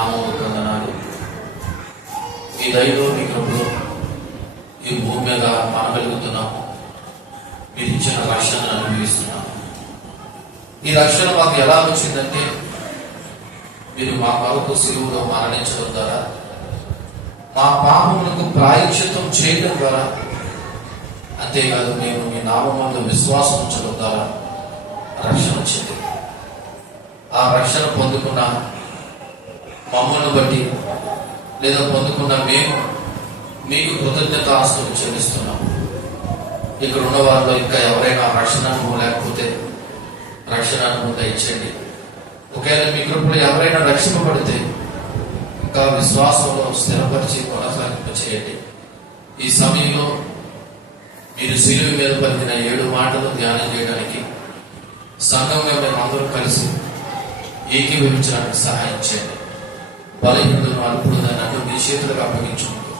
నామముకు వందనాలు. ఈ దయలో మీ కృపలో ఈ భూమి మీద మనగలుగుతున్నాము. మీరు ఇచ్చిన రక్షణను అనుభవిస్తున్నాము. ఈ రక్షణ మాకు ఎలా వచ్చిందంటే మీరు మా కొరకు సిలువలో మరణించడం ద్వారా, మా పాపములకు ప్రాయశ్చిత్తం చేయడం ద్వారా, అంతేకాదు మేము మీ నామములో విశ్వాసం ఉంచడం ద్వారా రక్షణ వచ్చింది. ఆ రక్షణ పొందుకున్న మమ్మల్ని బట్టి లేదా పొందుకున్న మేము మీకు కృతజ్ఞతాస్తులు చెల్లిస్తున్నాము. ఇక్కడ ఉన్న వారిలో ఇంకా ఎవరైనా రక్షణ అనుభవం లేకపోతే రక్షణ అనుభవం ఇచ్చండి. ఒకవేళ మీ కృపలో ఎవరైనా రక్షింపబడితే ఇంకా విశ్వాసంలో స్థిరపరిచి కొనసాగింప చేయండి. ఈ సమయంలో మీరు సిలువ మీద పలికిన 7 మాటలు ధ్యానం చేయడానికి సంఘంగా మేము అందరూ కలిసి ఏకీభవించడానికి సహాయం చేయండి. బలహీనులను అల్పుడుదని నన్ను మీ చేతులకు అప్పగించుకుంటూ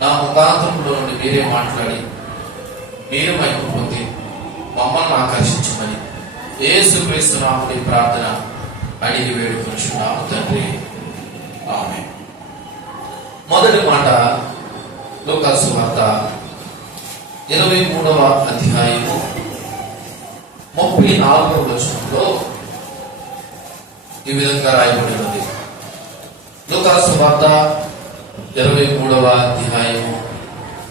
నా ముఖాంతరంలో నుండి మీరే మాట్లాడి మీరు మహిమ పొంది మమ్మల్ని ఆకర్షించమని యేసుక్రీస్తు నామములో ప్రార్థన అడిగి వేడుకొనుచున్నాము తండ్రి, ఆమేన్. మొదటి మాట లూకా సువార్త 23వ అధ్యాయము 34వ వచనంలో ఈ విధంగా రాయబడి ఉంది. లూకా సువార్త 23వ అధ్యాయము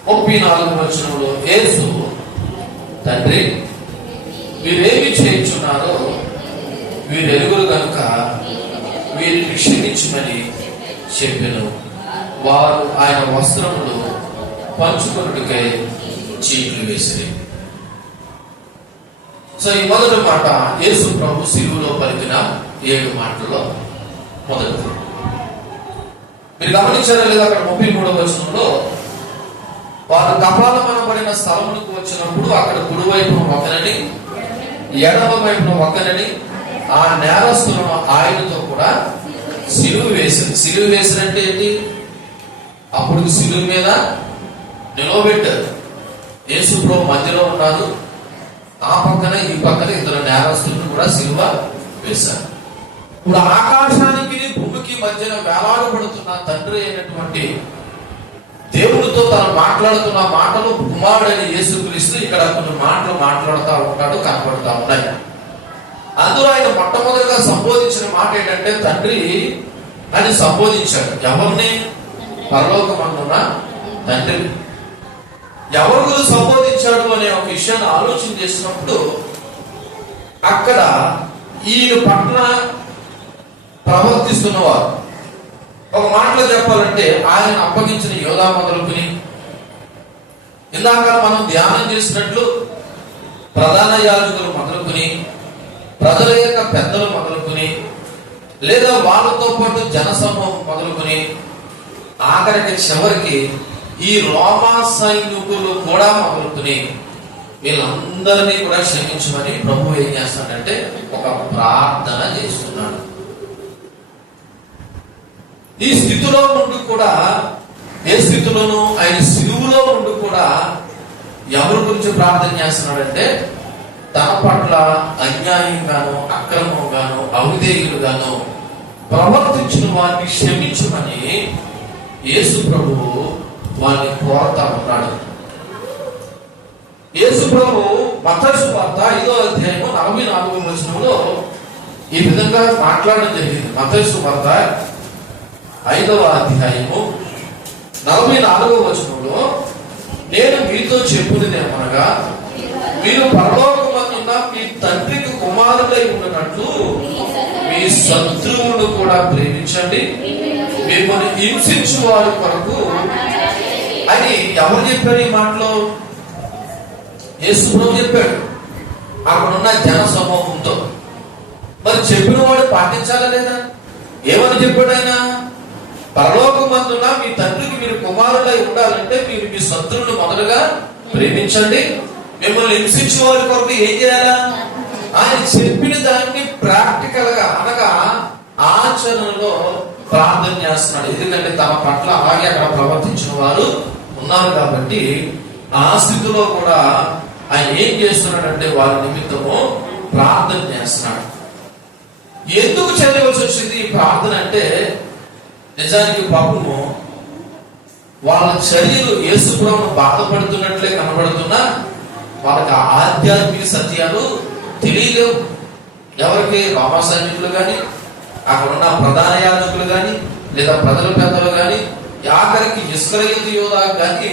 34వ వచనంలో యేసు, తండ్రి వీరేమి చేయించున్నారో వీరెరుగురు కనుక వీరిని క్షమించమని చెప్పెను. వారు ఆయన వస్త్రములు పంచుకొనుటకై చీట్లు వేసిరి. సో ఈ మొదటి మాట యేసు ప్రభు సిలువలో పలికిన 7 మాటల్లో మొదటిది. మీరు గమనించారా లేదా? అక్కడ 33వ వచనంలో వారు కపాలమనబడిన స్థలములకు వచ్చినప్పుడు అక్కడ కుడివైపున ఒకనని ఎడమ వైపున ఒకనని ఆ నేరస్తులను ఆయనతో కూడా సిలువ వేసింది. సిలువ వేసినంటే ఏంటి? అప్పుడు సిలువ మీద నిలవబెట్టారు. యేసు ప్రభు మధ్యలో ఉన్నారు. ఆ పక్కన ఈ పక్కన 2 నేరస్తులను కూడా సిలువ వేశారు. ఇప్పుడు ఆకాశానికి భూమికి మధ్యన వేలాడబడుతున్న తండ్రి అయినటువంటి దేవుడితో తను మాట్లాడుతున్న మాటలు కుమారుడైన యేసుక్రీస్తు ఇక్కడ కొన్ని మాటలు మాట్లాడుతూ ఉంటాడు, కనపడుతూ ఉన్నాయి. అందులో ఆయన మొట్టమొదటిగా సంబోధించిన మాట ఏంటంటే తండ్రి అని సంబోధించాడు. ఎవరిని? పరలోకమందున్న తండ్రి. ఎవరు సంబోధించాడు అనే ఒక విషయాన్ని ఆలోచన చేసినప్పుడు అక్కడ ఈయన పట్ల ప్రవర్తిస్తున్నవారు, ఒక మాటలో చెప్పాలంటే ఆయన అప్పగించిన యోధా మొదలుకుని, ఇందాక మనం ధ్యానం చేసినట్లు ప్రధాన యాజకులు మొదలుకుని, ప్రజల యొక్క పెద్దలు మొదలుకుని, లేదా వాళ్ళతో పాటు జనసమూహం మొదలుకుని, ఆఖరికి చివరికి ఈ రోమా సైనికులు కూడా మొదలుకుని వీళ్ళందరినీ కూడా క్షమించమని ప్రభు ఏం చేస్తాడంటే ఒక ప్రార్థన చేస్తున్నాడు. ఈ స్థితిలో ఉండి కూడా, ఏ స్థితిలోనూ ఆయన సిలువలో ఉండి కూడా ఎవరి గురించి ప్రార్థన చేస్తున్నాడంటే తన పట్ల అన్యాయంగాను అక్రమంగాను అవిధేయులుగాను ప్రవర్తించిన వారిని క్షమించమని యేసు ప్రభువు వారిని కోరుతా ఉన్నాడు. యేసు ప్రభు మత్తయి సువార్త 5వ అధ్యాయము 44వ వచనంలో ఈ విధంగా మాట్లాడడం జరిగింది. మత్తయి సువార్త 5వ అధ్యాయము 44వ వచనంలో, నేను మీతో చెప్పునేమనగా మీరు పరలోకమందున్న మీ తండ్రికి కుమారులై ఉన్నట్లు మీ శత్రువును కూడా ప్రేమించండి, మిమ్మల్ని హింసించు వారి కొరకు అని ఎవరు చెప్పారు? ఈ మాటలో యేసు ప్రభు చెప్పాడు అక్కడున్న జన సమూహంతో. మరి చెప్పిన వాడు పాటించాలా లేదా? ఏమని చెప్పాడు ఆయన? పరలోకమందున మీ తండ్రికి మీరు కుమారులై ఉండాలంటే మీరు మీ శత్రువును మొదలుగా ప్రేమించండి, మిమ్మల్ని హింసించే వారి కొరకు ఏం చేయాలా? ఆయన చెప్పిన దాన్ని ప్రాక్టికల్ గా అనగా ఆచరణలో ప్రార్థన చేస్తున్నాడు. ఎందుకంటే తమ పట్ల అలాగే అక్కడ ప్రవర్తించిన వారు ఉన్నారు కాబట్టి ఆ స్థితిలో కూడా ఆయన ఏం చేస్తున్నాడంటే వారి నిమిత్తము ప్రార్థన చేస్తున్నాడు. ఎందుకు చేయవలసి వచ్చింది ఈ ప్రార్థన అంటే నిజానికి పాపము వాళ్ళ చర్యలు యేసు ప్రభువును బాధపడుతున్నట్లే కనబడుతున్నా వాళ్ళకి ఆధ్యాత్మిక సత్యాలు తెలియలేవు. ఎవరికి? రోమా సైనికులు కానీ, అక్కడ ఉన్న ప్రధాన యాజకులు కానీ, లేదా ప్రజల పెద్దలు కానీ, ఆఖరికి ఇశ్రాయేలు యోధాకు కానీ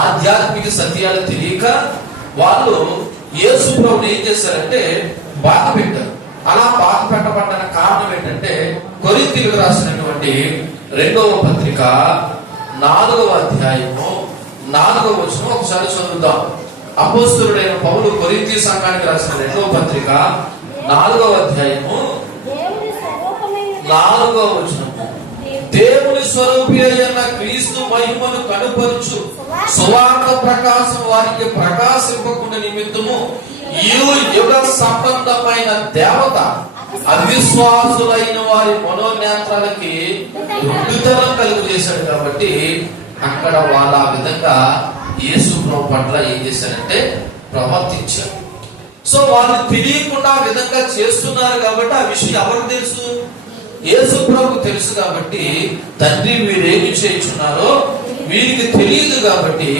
ఆధ్యాత్మిక సత్యాలు తెలియక వాళ్ళు యేసు ప్రభువుని ఏం చేశారంటే బాధ పెట్టారు. అలా బాధ పెట్టబడ్డ కారణం ఏంటంటే కొరింథీయులకు రాసినటువంటి 2వ పత్రిక 4వ అధ్యాయము 4వ వచనం ఒకసారి చదువుదాం. అపోస్తలుడైన పౌలు కొరింథీ సంఘానికి రాసిన 2వ పత్రిక 4వ అధ్యాయము 4వ వచనము, దేవుని స్వరూపి అయిన క్రీస్తు మహిమను కనుపరుచు సువార్త ప్రకాశం వారికి ప్రకాశింపకుండా నిమిత్తము ఈ యుగ సంబంధమైన దేవత అవిశ్వాసులైన వారి మనోనేత్రాలకి రుగ్గుతనం కలుగు చేశాడు. కాబట్టి అక్కడ వాళ్ళ ఆ విధంగా యేసు ప్రభు పట్ల ఏం చేశారంటే ప్రవర్తించారు. సో వాళ్ళు తెలియకుండా ఆ విధంగా చేస్తున్నారు కాబట్టి ఆ విషయం ఎవరికి తెలుసు? యేసు ప్రభుకు తెలుసు. కాబట్టి తండ్రి వీరేమి చేయుచున్నారో వీరికి తెలియదు కాబట్టి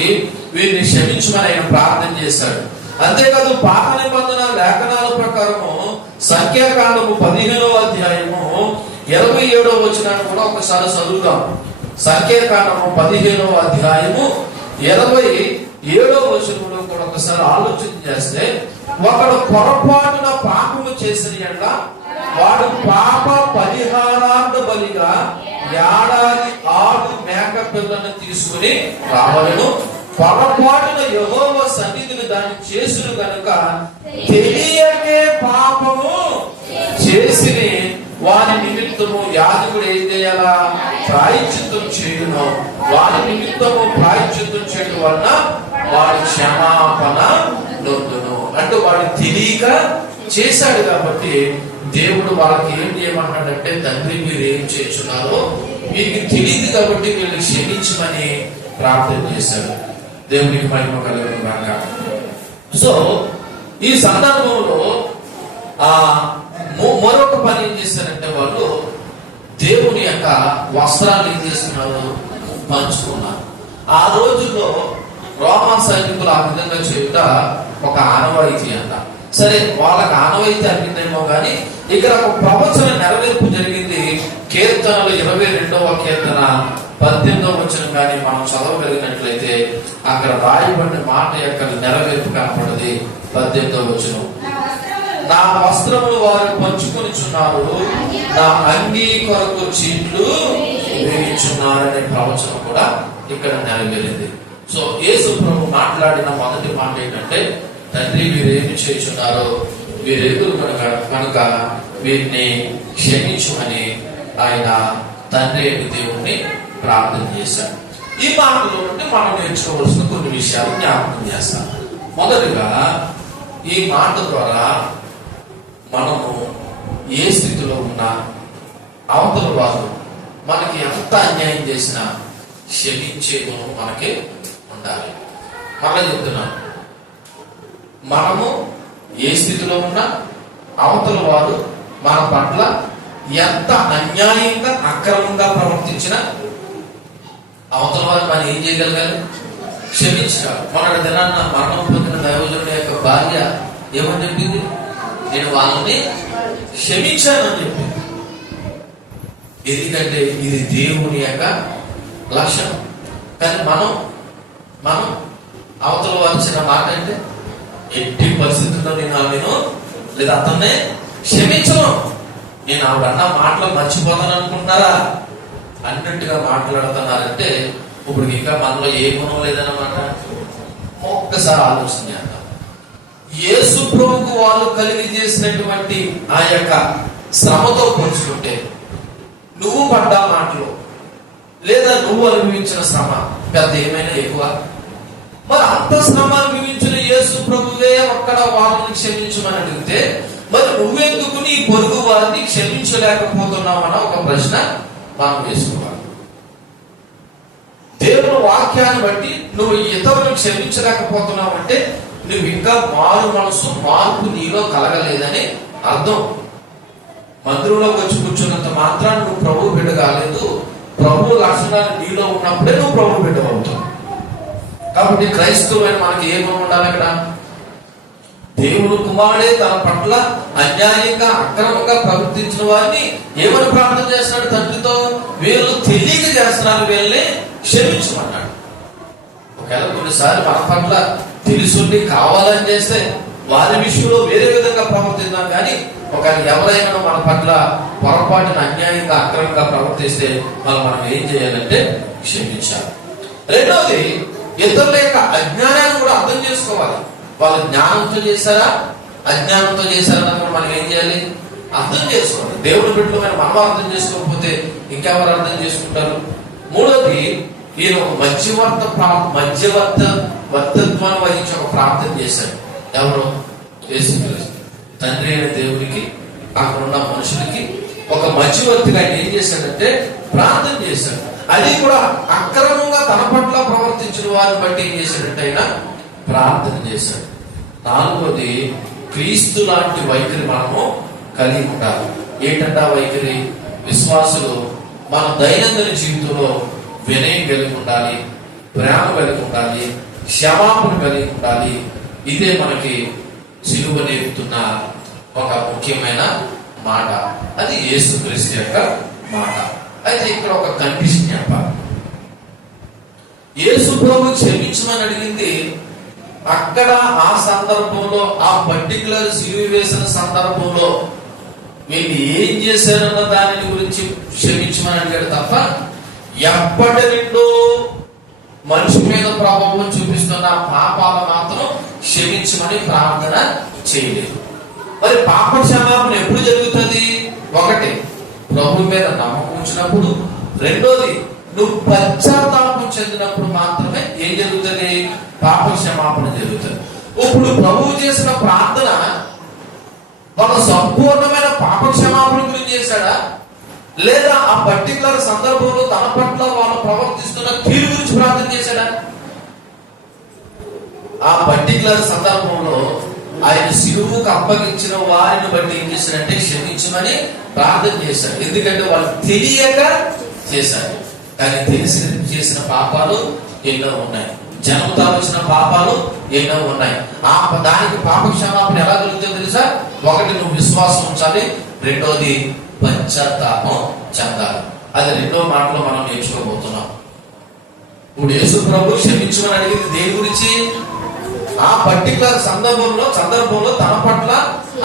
వీరిని క్షమించమని ఆయన ప్రార్థన చేశాడు. అంతేకాదు పాత నిబంధన లేఖనాల ప్రకారము సంఖ్యాకాండము 15వ అధ్యాయము 27వ వచనాన్ని కూడా ఒకసారి చదువుదాం. సంఖ్యాకాండము 15వ అధ్యాయము 27వ వచనంలో కూడా ఒకసారి ఆలోచన చేస్తే, ఒకడు పొరపాటున పాపము చేసిన యెడల వాడు పాప పరిహారార్థ బలిగా ఏడాది ఆడు మేక పిల్లను తీసుకుని రావలను. పొరపాటున యెహోవా సన్నిధిని దాన్ని చేసును గనుక తెలియకే పాపము చేసి వారి నిమిత్తము యాజకుడు ఏం చేయాలా? ప్రాయశ్చిత్తం చేయును. వారి నిమిత్తము ప్రాయశ్చిత్తం చేయడం వలన వారి క్షమాపణ నొందును. అంటే వాడు తెలియక చేశాడు కాబట్టి దేవుడు వాళ్ళకి ఏం చేయమన్నాడంటే, తండ్రి మీరు ఏం చేస్తున్నారో మీకు తెలియదు కాబట్టి వీళ్ళు క్షమించమని ప్రార్థన చేశాడు. దేవునికి మహిమ కలుగును గాక. సో ఈ సందర్భంలో మరొక పని ఏం చేశారంటే, వాళ్ళు దేవుని యొక్క వస్త్రాలు ఏం చేస్తున్నారు? పంచుకున్నారు. ఆ రోజుల్లో రోమా సైనికులు ఆ విధంగా చేయుట ఒక ఆనవాయితీ అంట. సరే, వాళ్ళకి ఆనవాయితీ అనిపిందేమో కానీ ఇక్కడ ఒక ప్రవచన నెరవేర్పు జరిగింది. కీర్తనలు 22వ కీర్తన 18వ వచనం కానీ మనం చదవగలిగినట్లయితే అక్కడ రాయబడిన మాట యొక్క నెరవేర్పు కనపడది. 18వ వచనం, నా వస్త్రములు వారు పంచుకొనిచున్నారు, నా అంగీ కొరకు చీట్లు వేయించున్నారనే ప్రవచనం కూడా ఇక్కడ నెరవేరింది. సో యేసు ప్రభు మాట్లాడిన మొదటి మాట ఏంటంటే, తండ్రి వీరేమి చేయుచున్నారో వీరెదురు కనుక వీరిని క్షమించుమని ఆయన తండ్రి దేవుణ్ణి ప్రార్థన చేశాడు. ఈ మాటలో నుండి మనం నేర్చుకోవాల్సిన కొన్ని విషయాలు జ్ఞాపకం చేస్తాం. మొదటిగా ఈ మాట ద్వారా మనము ఏ స్థితిలో ఉన్నా అవతల వారు మనకి ఎంత అన్యాయం చేసినా క్షమించే గుణం మనకి ఉండాలి. మళ్ళీ చెప్తున్నాను, మనము ఏ స్థితిలో ఉన్నా అవతల వారు మన పట్ల ఎంత అన్యాయంగా అక్రమంగా ప్రవర్తించినా అవతల వారు మనం ఏం చేయగలగాలి? క్షమించాలి. మొన్నటి దినాన్న మరణం పొందిన దైవజనుడి యొక్క భార్య ఏమని చెప్పింది? నేను వాళ్ళని క్షమించానని చెప్పింది. ఎందుకంటే ఇది దేవుని యొక్క లక్షణం. కానీ మనం అవతల వారు చిన్న మాట అంటే, ఎట్టి పరిస్థితుల్లో నేను లేదా అతన్నే క్షమించను, నేను ఆవిడన్న మాటలు మర్చిపోతాను అనుకుంటున్నారా అన్నట్టుగా మాట్లాడుతున్నారంటే ఇప్పుడు ఇంకా మనలో ఏ గుణం లేదన్నమాట. ఒక్కసారి ఆలోచన చేద్దాం. యేసు ప్రభువుకు వాళ్ళు కలిగి చేసినటువంటి ఆ యొక్క శ్రమతో పోల్చుకుంటే నువ్వు పడ్డ మాటలు లేదా నువ్వు అనుభవించిన శ్రమ పెద్ద ఏమైనా ఎక్కువ? మరి అంత శ్రమ అనుభవించిన యేసు ప్రభువే అక్కడ వాళ్ళని క్షమించమని అడిగితే మరి నువ్వెందుకు నీ పొరుగు వారిని క్షమించలేకపోతున్నావన్న ఒక ప్రశ్న మనం వేసుకోవాలి. దేవుని వాక్యాన్ని బట్టి నువ్వు ఇతరులను క్షమించలేకపోతున్నావు అంటే నువ్వు ఇంకా మార్పు నీలో కలగలేదని అర్థం. మందిరంలోకి వచ్చి కూర్చున్నంత మాత్రాన్ని నువ్వు ప్రభు బిడ్డ కాలేదు, ప్రభు లక్షణాలు నీలో ఉన్నప్పుడే నువ్వు ప్రభు బిడ్డవవుతావు. కాబట్టి క్రైస్తవులైన మనకి ఏమో ఉండాలి అక్కడ? దేవుడు కుమారుడే తన పట్ల అన్యాయంగా అక్రమంగా ప్రవర్తించిన వారిని ఏమని ప్రార్థన చేస్తున్నాడు తండ్రితో? వీళ్ళు తెలియక చేస్తున్నారు, వీళ్ళని క్షమించమన్నాడు. ఒకవేళ కొన్నిసార్లు మన పట్ల తెలుసుండి కావాలని చేస్తే వారి విషయంలో వేరే విధంగా ప్రవర్తిద్దాం, కానీ ఒకవేళ ఎవరైనా మన పట్ల పొరపాటున అన్యాయంగా అక్రమంగా ప్రవర్తిస్తే మనం ఏం చేయాలంటే క్షమించాలి. రెండవది, ఇతరుల యొక్క అజ్ఞానాన్ని కూడా అర్థం చేసుకోవాలి. వాళ్ళు జ్ఞానంతో చేశారా అజ్ఞానంతో చేశారా మనం ఏం చేయాలి? అర్థం చేసుకోవాలి. దేవుని బిడ్డలు మనం అర్థం చేసుకోకపోతే ఇంకెవరు అర్థం చేసుకుంటారు? మూడవది, ఈయన ఒక మధ్యవర్తత్వాన్ని వహించి ఒక ప్రార్థన చేశాడు. ఎవరు? యేసుక్రీస్తు. తండ్రి అయిన దేవునికి అక్కడ ఉన్న మనుషులకి ఒక మధ్యవర్తిగా ఆయన ఏం చేశాడంటే ప్రార్థన చేశాడు. అది కూడా అక్రమంగా తన పట్ల ప్రవర్తించిన వారిని బట్టి ఏం చేశాడంటే ఆయన ప్రార్థన చేశాడు. నాలుగోది, క్రీస్తు లాంటి వైఖరి మనము కలిగి ఉండాలి. ఏంటంటే వైఖరి? విశ్వాసులు మన దైనందిన జీవితంలో వినయం కలిగి ఉండాలి, ప్రేమ కలిగి ఉండాలి, క్షమాపణ కలిగి ఉండాలి. ఇదే మనకి సిలువ నేర్పుతున్న ఒక ముఖ్యమైన మాట. అది యేసుక్రీస్తు యొక్క మాట. అయితే ఇక్కడ ఒక కండిషన్ చెప్పాలి. యేసు ప్రభు క్షమించమని అడిగింది అక్కడ ఆ సందర్భంలో, ఆ పర్టికులర్ సిలువ వేసిన సందర్భంలో వీళ్ళు ఏం చేశారన్న దాని గురించి క్షమించమని అడిగాడు తప్ప ఎప్పటి నుండో మనిషి మీద ప్రభావం చూపిస్తున్న పాపాల మాత్రం క్షమించమని ప్రార్థన చేయలేదు. మరి పాప క్షమాపణ ఎప్పుడు జరుగుతుంది? ఒకటి, ప్రభు మీద నమ్మకం ఉంచినప్పుడు. రెండోది, నువ్వు పశ్చాత్తాపం చెందినప్పుడు మాత్రమే ఏం జరుగుతుంది? పాప క్షమాపణ జరుగుతుంది. ఇప్పుడు ప్రభువు చేసిన ప్రార్థన ఒక సంపూర్ణమైన పాప క్షమాపణ గురించి చేశాడా, లేదా ఆ పర్టికులర్ సందర్భంలో తన పట్ల వాళ్ళు ప్రవర్తిస్తున్న తీరు గురించి ప్రార్థన చేశాడా? ఆ పర్టికులర్ సందర్భంలో ఆయన సిలువకు అప్పగించిన వారిని బట్టి ఏం చేశాడంటే క్షమించమని ప్రార్థన చేశాడు. ఎందుకంటే వాళ్ళు తెలియక చేశారు. కానీ తెలిసి చేసిన పాపాలు ఎన్నో ఉన్నాయి, జన్మతా వచ్చిన పాపాలు ఎన్నో ఉన్నాయి. దానికి పాప క్షమాపణ ఎలా కలుగుతుందో తెలుసా? ఒకటి, నువ్వు విశ్వాసం ఉంచాలి. రెండోది, పశ్చాత్తాపం చెందాలి. అది రెండో మాటలో మనం నేర్చుకోబోతున్నాం. ఇప్పుడు యేసు ప్రభు క్షమించమని అడిగింది దేని గురించి? ఆ పర్టికులర్ సందర్భంలో తన పట్ల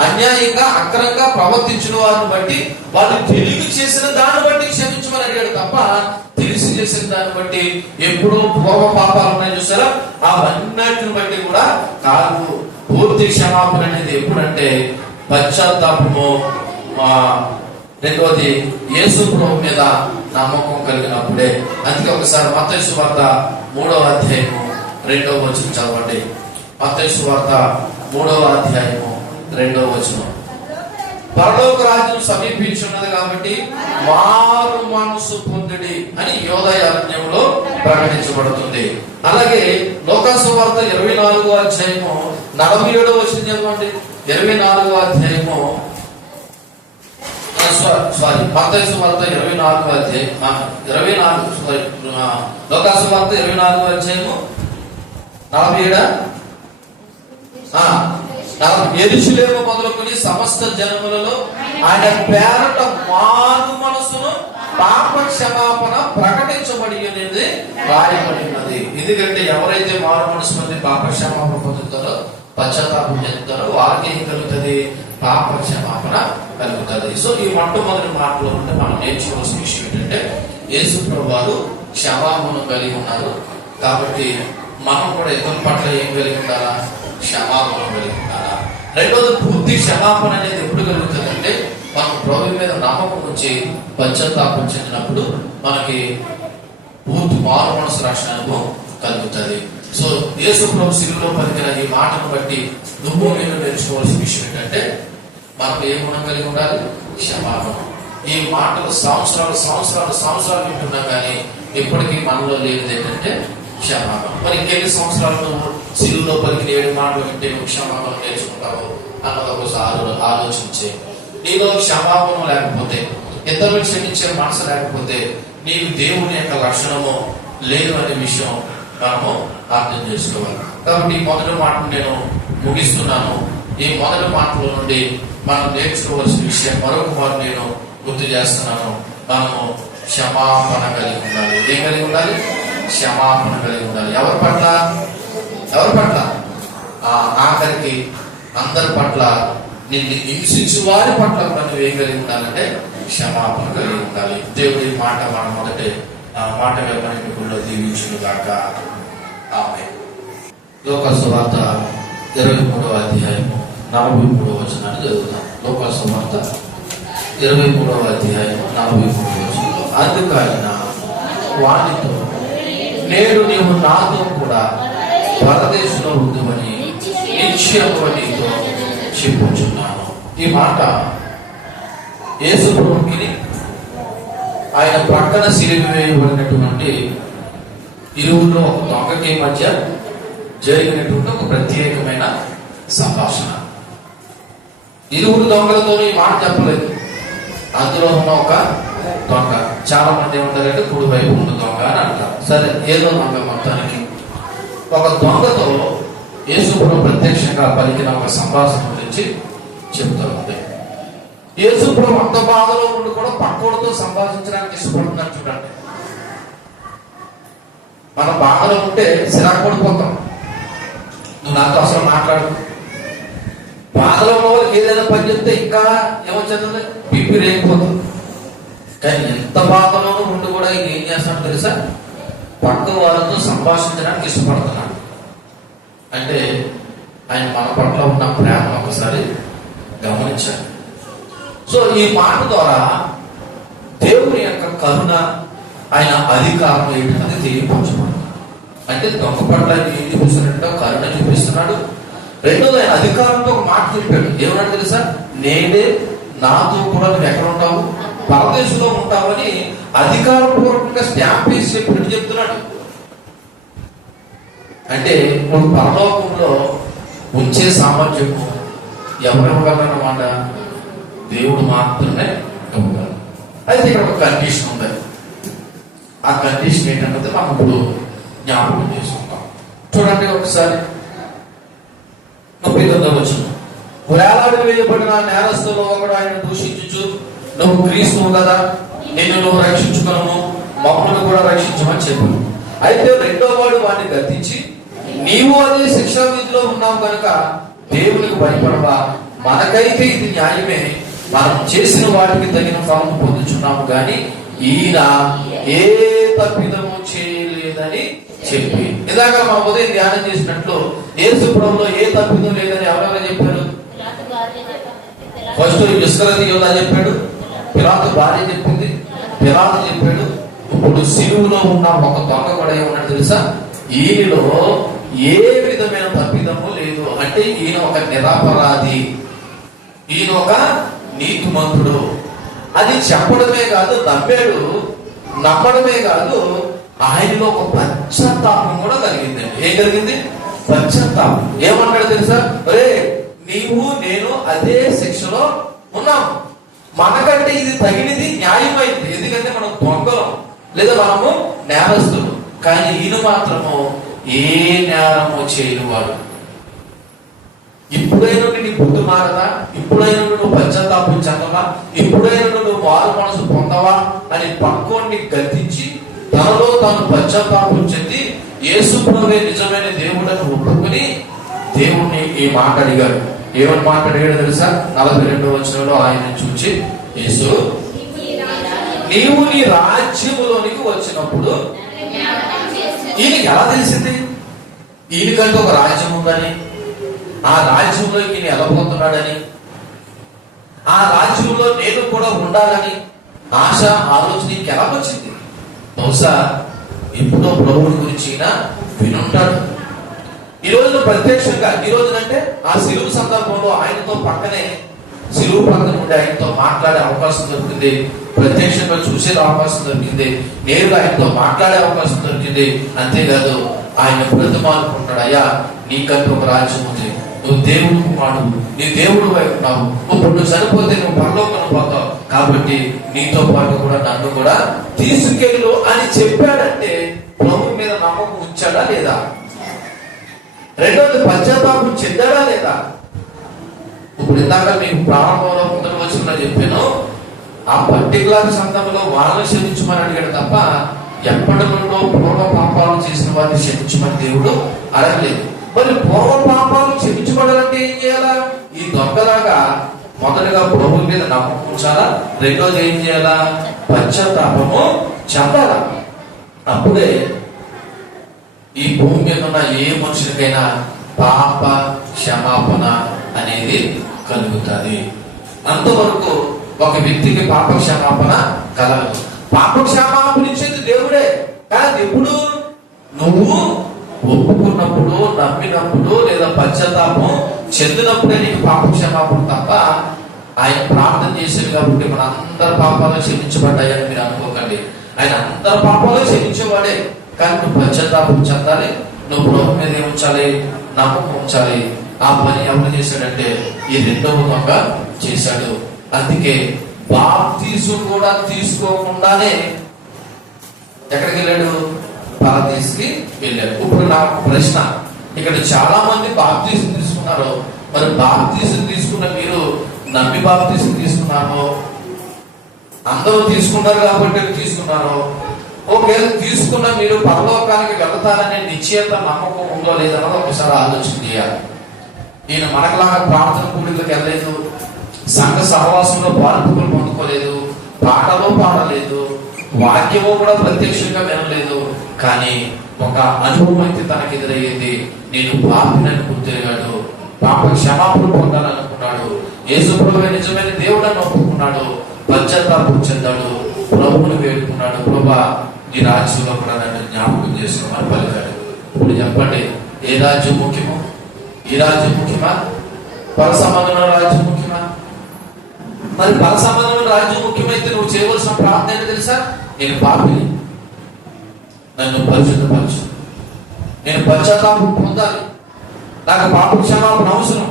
అన్యాయంగా అక్రంగా ప్రవర్తించిన వారిని బట్టి, వాళ్ళు తెలివి చేసిన దాన్ని బట్టి క్షమించమని అడిగాడు తప్ప తెలిసి చేసిన దాన్ని బట్టి ఎప్పుడో పూర్వ పాపాలు ఉన్నాయి చూసారా, అవన్నిటిని బట్టి కూడా కాదు. పూర్తి క్షమాపణ అనేది ఎప్పుడంటే పశ్చాత్తాపము, రెండవది యేసు ప్రభు మీద నమ్మకం కలిగినప్పుడే. అందుకే ఒకసారి మత్తయి సువార్త 3వ అధ్యాయము 2వ వచనం చదవండి. మత్తయి సువార్త 3వ అధ్యాయము 2వ వచనం. పరలోక రాజ్యం సమీపించున్నది కాబట్టి మారు మనసు పొందుడి అని యోదయాజ్ఞంలో ప్రకటించబడుతుంది. అలాగే లూకా సువార్త 24వ అధ్యాయము 47వ వచనం చదవండి. 24వ అధ్యాయము మత్తయి సువార్త 24వ అధ్యాయం లూకా సువార్త 24వ అధ్యాయము 47 యెరూషలేము మొదలుకొని సమస్త జనములలో ఆయన పేరట మారు మనసును పాప క్షమాపణ ప్రకటించబడి అనేది రాయబడినది. ఎందుకంటే ఎవరైతే మారు మనసు పొంది పాప క్షమాపణ పొందుతారో, పశ్చాత్తాపం చెందుతారో వారికి ఏం కలుగుతుంది? పాప క్షమాపణ కలుగుతుంది. సో ఈ మొట్టమొదటి మాటలో ఉంటే మనం నేర్చుకోవాల్సిన విషయం ఏంటంటే యేసు ప్రభు వారు క్షమాపణ కలిగి ఉన్నారు. కాబట్టి మనం కూడా ఇతరుల పట్ల ఏం కలిగి ఉండాలా? క్షమాపణ కలిగి ఉండాలా. రెండోది, పూర్తి క్షమాపణ అనేది ఎప్పుడు కలుగుతుందంటే మనం ప్రభు మీద నమ్మకం ఉంచి పశ్చాత్తాపం చెందినప్పుడు మనకి పూర్తి మారు మనసు రక్షణ అనుభవం కలుగుతుంది. సో యేసు ప్రభు సిలువలో పలికిన ఈ మాటను బట్టి నువ్వు నేను నేర్చుకోవాల్సిన విషయం ఏంటంటే మనకు ఏ గుణం కలిగి ఉండాలి? క్షమాపణ. ఈ మాటలు సంవత్సరాలు వింటున్నాం కానీ ఇప్పటికీ మనలో లేనిది ఏంటంటే క్షమాపణ. మరి ఇంకెన్ని సంవత్సరాలు నువ్వు సిలువలో పలికిన 7 మాటలు వింటే నువ్వు క్షమాపణ నేర్చుకుంటావు అన్నది ఒకసారి ఆలోచించే. నీలో క్షమాపణ లేకపోతే ఇతరులు క్షమించే మనసు లేకపోతే నీకు దేవుని యొక్క లక్షణము లేదు అనే విషయం మనము అర్థం చేసుకోవాలి. కాబట్టి ఈ మొదటి మాటను నేను ముగిస్తున్నాను. ఈ మొదటి మాటల నుండి మనం నేర్చుకోవాల్సిన విషయం మరొక మారు నేను గుర్తు చేస్తున్నాను. మనము క్షమాపణ కలిగి ఉండాలి. ఏం కలిగి ఉండాలి? క్షమాపణ కలిగి ఉండాలి. ఎవరి పట్ల? ఆఖరికి అందరి పట్ల, నిన్ను హింసించు వారి పట్ల కూడా నువ్వు ఏం కలిగి ఉండాలంటే క్షమాపణ కలిగి ఉండాలి. దేవుడి మాట మన మొదటి మాట వెంబడిలో దీవించును గాక. ఆమేన్. లోకాసు సువార్త 23వ అధ్యాయము 43వ వచనాన్ని చదువుతాం. లోకాసు సువార్త 23వ అధ్యాయము 43వ వచనంలో, అందుకు ఆయన వానితో, నేడు నీవు నాతో కూడా పరదేశంలో ఉందని నిశ్చయముగా నీతో చెప్పుచున్నాను. ఈ మాట యేసు ప్రభువుకి ఆయన ప్రక్కన సిలువ వేయబడినటువంటి ఇరువులో ఒక దొంగకి మధ్య జరిగినటువంటి ఒక ప్రత్యేకమైన సంభాషణ. ఇరువురు దొంగలతో ఈ మాట చెప్పలేదు. అందులో ఉన్న ఒక దొంగ, చాలా మంది ఏమంటారంటే కుడి వైపు ఉన్న దొంగ అని అంటారు. సరే, ఏదో దొంగ మొత్తానికి ఒక దొంగతో యేసు ప్రభు ప్రత్యక్షంగా పలికిన ఒక సంభాషణ గురించి చెప్తూ ఉంది. యేసు ప్రభు అంత బాధలో ఉండి కూడా పక్కోడితో సంభాషించడానికి ఇష్టపడుతున్నారు. చూడండి, మనం బాధలో ఉంటే సిరాకు పడిపోతాం. నువ్వు నాతో అసలు మాట్లాడు. బాధలో ఉన్న వాళ్ళకి ఏదైనా పని చెప్తే ఇంకా ఏమొచ్చేది, పిప్పి రేగిపోతుంది. కానీ ఎంత బాధలోనూ ఉండి కూడా ఈయన ఏం చేస్తాడు తెలుసా? పక్క వాళ్ళతో సంభాషించడానికి ఇష్టపడుతున్నాడు. అంటే ఆయన మన పట్ల ఉన్న ప్రేమ ఒకసారి గమనించాలి. సో ఈ మాట ద్వారా దేవుని యొక్క కరుణ, ఆయన అధికారం ఏంటనేది తెలియపరచబడుతుంది. అంటే దొంగ పట్ల ఏం చూపిస్తున్నట్టు కరుణ చూపిస్తున్నాడు. రెండోది, ఆయన అధికారంతో ఒక మాట చెప్పాడు. ఏమన్నాడు తెలుసా? నేనే నాతో కూడా నువ్వు ఎక్కడ ఉంటావు? పరదేశంలో ఉంటావని అధికారపూర్వకంగా స్టాంప్ వేసి చెప్పినట్టు చెప్తున్నాడు. అంటే నువ్వు పరలోకంలో ఉంచే సామర్థ్యము ఎవరెవరన్నమాట దేవుడు మాత్రమే ఇవ్వగలరు. అయితే ఇక్కడ ఒక కండిషన్ ఉంది. ఆ కండిషన్ ఏంటంటే మనం ఇప్పుడు జ్ఞాపకం చేసుకుంటాం. చూడండి ఒకసారి 39వ వచనం, వేలాడి వేయబడిన నేరస్తులో ఒకడు ఆయన దూషించుచు, నువ్వు క్రీస్తువు కదా, నిన్ను నువ్వు రక్షించుకును, మమ్మల్ని కూడా రక్షించమని చెప్పాను. అయితే రెండో వాడు వాడిని గద్దించి, నీవు అదే శిక్షా విధిలో ఉన్నావు కనుక దేవునికి భయపడవా? మనకైతే ఇది న్యాయమే, మనం చేసిన వాటికి తగిన ఫలం పొందుచున్నాము, కానీ ఈయన ఏ తప్పిదము చేయలేదని చెప్పి. ఇలాగా మా ఉదయం ధ్యానం చేసినట్లు యేసు ప్రభువులో ఏ తప్పిదం లేదని ఎవరైనా చెప్పారు? ఫస్ట్ ఇస్కరియోతు యోధా చెప్పాడు, పిలాతు భార్య చెప్పింది, పిలాతు చెప్పాడు. ఇప్పుడు సిలువలో ఉన్న ఒక దొంగ కూడా ఏమన్నాడు తెలుసా? ఈయనలో ఏ విధమైన తప్పిదము లేదు. అంటే ఈయన ఒక నిరపరాధి, ఈయన ఒక నీతిమంతుడు. అది చెప్పడమే కాదు, నమ్మడమే కాదు, ఆయనలో ఒక పశ్చాత్తాపం కూడా కలిగింది. ఏం కలిగింది? పశ్చాత్తాపం. ఏమన్నాడు తెలుసా? ఒరే, నీవు నేను అదే శిక్షలో ఉన్నాము, మనకంటే ఇది తగినది న్యాయమైంది. ఎందుకంటే మనం దొంగలం లేదా మనము నేరస్తులు. కానీ ఈయన మాత్రము ఏ నేరము చేయనివాడు. ఇప్పుడైనా నీ బుద్ధి మారదా? ఇప్పుడైనా నువ్వు పశ్చాత్తాపం చెందవా? ఇప్పుడైనా నువ్వు మారు మనసు పొందవా అని పక్కోడిని గద్దించి తనలో తాను పశ్చాత్తాపం చెంది యేసు ప్రభువే నిజమైన దేవుడని ఒప్పుకొని దేవుణ్ణి ఈ మాట అడిగాడు. ఏమని మాట అడిగాడు తెలుసా? 42వ వచనంలో ఆయన చూచి, యేసు, నీవు నీ రాజ్యములోనికి వచ్చినప్పుడు. ఈయనకి ఎలా తెలిసింది? ఈయనకంటే ఒక రాజ్యం ఉందని, ఆ రాజ్యంలోకి ఈయన వెళ్ళబోతున్నాడని, ఆ రాజ్యంలో నేను కూడా ఉండాలని ఆశ, ఆలోచన ఎలా వచ్చింది? బహుశా ఎప్పుడో ప్రభువుని గురించి ఈయన వినుంటాడు. ఈ రోజున ప్రత్యక్షంగా, ఈ రోజునంటే ఆ సిలువు సందర్భంలో ఆయనతో పక్కనే, సిలువు పక్కన ఉండి ఆయనతో మాట్లాడే అవకాశం దొరికింది, ప్రత్యక్షంగా చూసే అవకాశం దొరికింది, నేరుగా ఆయనతో మాట్లాడే అవకాశం దొరికింది. అంతేకాదు, ఆయన బ్రతిమాలుకుంటాడు, అయ్యా నీకంటూ ఒక రాజ్యం ఉంది, నువ్వు దేవుడు కుమారుడు, నీ దేవుడు వైపు ఉన్నావు, నువ్వు చనిపోతే నువ్వు పరలోకం పోతావు, కాబట్టి నీతో పాటు కూడా నన్ను కూడా తీసుకెళ్ళు అని చెప్పాడంటే ప్రభు మీద నమ్మకం ఉంచాడా లేదా? రెండోది పశ్చాత్తాపం చెందాడా లేదా? ఇప్పుడు ఇందాక మీకు ప్రారంభంలో ముందర వచ్చిన చెప్పాను, ఆ పర్టికులర్ సందర్భంలో వాళ్ళని క్షమించమని అడిగాడు తప్ప ఎప్పటి నుండో పూర్వ పాపాలు చేసిన వారిని క్షమించమని దేవుడు అడగలేదు. మరి పూర్వ పాపాలు క్షమించబడాలంటే ఏం చేయాలా? ఈ దొంగలాగా మొదటగా ప్రభు మీద నమ్మకం ఉంచాలా, రెండోది ఏం చేయాలా? పశ్చాత్తాపము చెందాలా. అప్పుడే ఈ భూమి మీద ఉన్న ఏ మనుషులకైనా పాప క్షమాపణ అనేది కలుగుతుంది. అంతవరకు ఒక వ్యక్తికి పాప క్షమాపణ కలగదు. పాప క్షమాపణ ఇచ్చేది దేవుడే. కానీ ఎప్పుడు నువ్వు ఒప్పుకున్నప్పుడు, నమ్మినప్పుడు, లేదా పశ్చాత్తాపం చెందినప్పుడే నీకు పాప క్షమాపణ తప్ప ఆయన ప్రార్థన చేసేది కాబట్టి మన అందరి పాపాలు క్షమించబడ్డాయని మీరు అనుకోకండి. ఆయన అందరి పాపాలు క్షమించేవాడే. కానీ నువ్వు పశ్చాత్తాపం చెందాలి, నువ్వు ప్రభు మీద ఉంచాలి, నమ్మకం ఉంచాలి. ఆ పని ఎవరు చేశాడంటే ఈ రెండవ దొంగ చేశాడు. అందుకే బాప్తీసు కూడా తీసుకోకుండానే ఎక్కడికి వెళ్ళాడు? పరదేశికి వెళ్ళాడు. ఇప్పుడు నాకు ప్రశ్న, ఇక్కడ చాలా మంది బాప్తీసు తీసుకున్నారు. మరి బాప్తీసు తీసుకున్న మీరు నమ్మి బాప్తీసు తీసుకున్నారో, అందరూ తీసుకున్నారు కాబట్టి తీసుకున్నారో, ఒకవేళ తీసుకున్న మీరు పరలోకానికి వెళతారనే నిశ్చయత నమ్మకం ఉందో లేదన్నది ఒకసారి ఆలోచన చేయాలి. ఈయన మనకులాగా ప్రార్థన కూడికలకు వెళ్ళలేదు, సంఘ సహవాసంలో పాల్పొక్కులు పొందుకోలేదు, పాటలో పాడలేదు, వాక్యము కూడా ప్రత్యక్షంగా వినలేదు. కానీ ఒక అనుభవం అయితే తనకు ఎదురయ్యింది. నేను పాపినని గుర్తిరిగాడు, పాప క్షమాపణ పొందాలనుకున్నాడు, యేసు ప్రభువే నిజమైన దేవుడని ఒప్పుకున్నాడు, పశ్చాత్తాపం చెందాడు, ప్రభువును వేడుకున్నాడు. ప్రభా, ఈ రాజ్యంలో కూడా నన్ను జ్ఞాపకం చేసుకోమని పలికాడు. ఇప్పుడు చెప్పండి, ఏ రాజ్యం ముఖ్యమో? ఈ రాజ్యం ముఖ్యమా? పరసమానమైన రాజ్యం ముఖ్యమా? మరి పరసమానమైన రాజ్యం ముఖ్యమైతే నువ్వు చేయవలసిన ప్రార్థన ఏంటో తెలుసా? నేను పాపిని, నన్ను పరిశుద్ధపరచు, నేను పశ్చాత్తాపం పొందాలి, నాకు పాప క్షమాపణ అవసరం,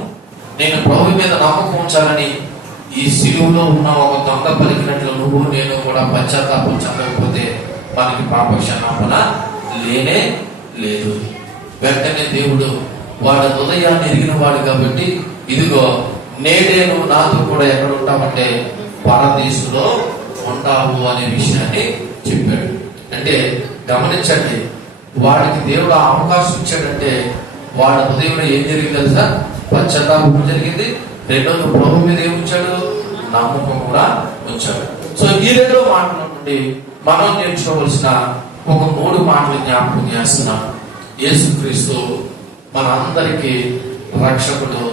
నేను ప్రభు మీద నమ్మకం ఉంచాలని ఈ శిలువలో ఉన్న ఒక దొంగ పలికినట్లు నువ్వు నేను కూడా పశ్చాత్తాపం చెందకపోతే మనకి పాప క్షమాపణ లేనే లేదు. వెంటనే దేవుడు వాడి హృదయాన్ని ఎరిగిన వాడు కాబట్టి, ఇదిగో నేడే నువ్వు నాతో కూడా ఎక్కడ ఉంటావంటే పరదేశంలో ఉంటావు అనే విషయాన్ని చెప్పాడు. అంటే గమనించండి, వాడికి దేవుడు అవకాశం ఇచ్చాడంటే వాడి హృదయంలో ఏం జరిగింది తెలుసా? పశ్చాత్తాపం జరిగింది. రెండోది ప్రభు మీద ఏం ఉంచాడు? నమ్మకం కూడా ఉంచాడు. సో ఈ రెండో మాటల నుండి మనం నేర్చుకోవలసిన ఒక 3 మాటలు జ్ఞాపకం చేస్తున్నాం. యేసుక్రీస్తు మన అందరికీ రక్షకుడు,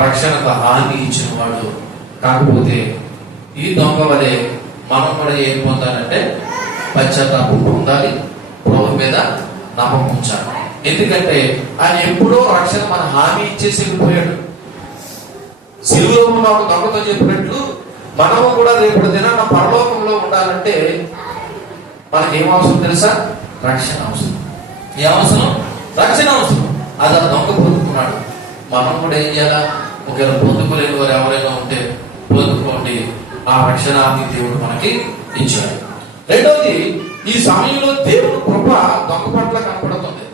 రక్షణకు హామీ ఇచ్చిన వాడు. కాకపోతే ఈ దొంగ వలె మనం కూడా ఏం పొందాలంటే పశ్చాత్తాపం పొందాలి, ప్రభు మీద నమ్మకం ఉంచాలి. ఎందుకంటే ఆయన ఎప్పుడో రక్షణ మన హామీ ఇచ్చేసి వెళ్ళిపోయాడు. సిలువలో ఉన్న ఒక దొంగతో చెప్పినట్లు మనము కూడా రేపు దినాన పరలోకంలో ఉండాలంటే మనకి ఏం అవసరం తెలుసా? రక్షణ అవసరం. ఏ అవసరం? రక్షణ అవసరం. అది ఆ దొంగ పొందుకున్నాడు. మనం కూడా ఏం చేయాలా? ఒకవేళ పొందుకోలేని వారు ఎవరైనా ఉంటే పొందుకోండి. ఆ రక్షణ దేవుడు మనకి ఇచ్చాడు. రెండోది, ఈ సమయంలో దేవుడు కృప దొంగ పట్ల కనపడుతుంది.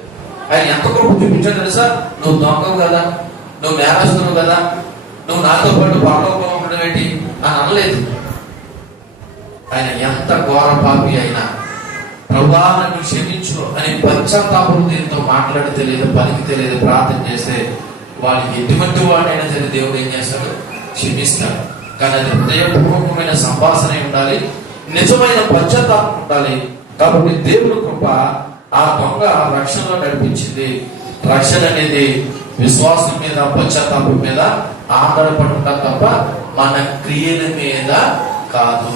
ఆయన ఎంత కృప చూపించాడు తెలుసా? నువ్వు దొంగవు కదా, నువ్వు నేరస్తువు కదా, నువ్వు నాతో పాటు పరలోకంలో ఉండడం ఏంటి అని అనలేదు. ఆయన ఎంత ఘోర పాపి అయినా ప్రభువా నన్ను క్షమించు అని పశ్చాత్తాపం దీంతో మాట్లాడి తెలియదు, పనికి తెలియదు, ప్రార్థన చేస్తే వాడికి ఎటువంటి వాడైనా సరే దేవుడు ఏం చేస్తాడు? క్షమిస్తాడు. కానీ అది హృదయపూర్వకమైన సంభాషణ ఉండాలి, నిజమైన పశ్చాత్తాపం ఉండాలి. కాబట్టి దేవుడు కృప ఆ దొంగ రక్షణలో నడిపించింది. రక్షణ అనేది విశ్వాసం మీద, పశ్చాత్తాపం మీద ఆధారపడి ఉంటాం తప్ప మన క్రియల మీద కాదు.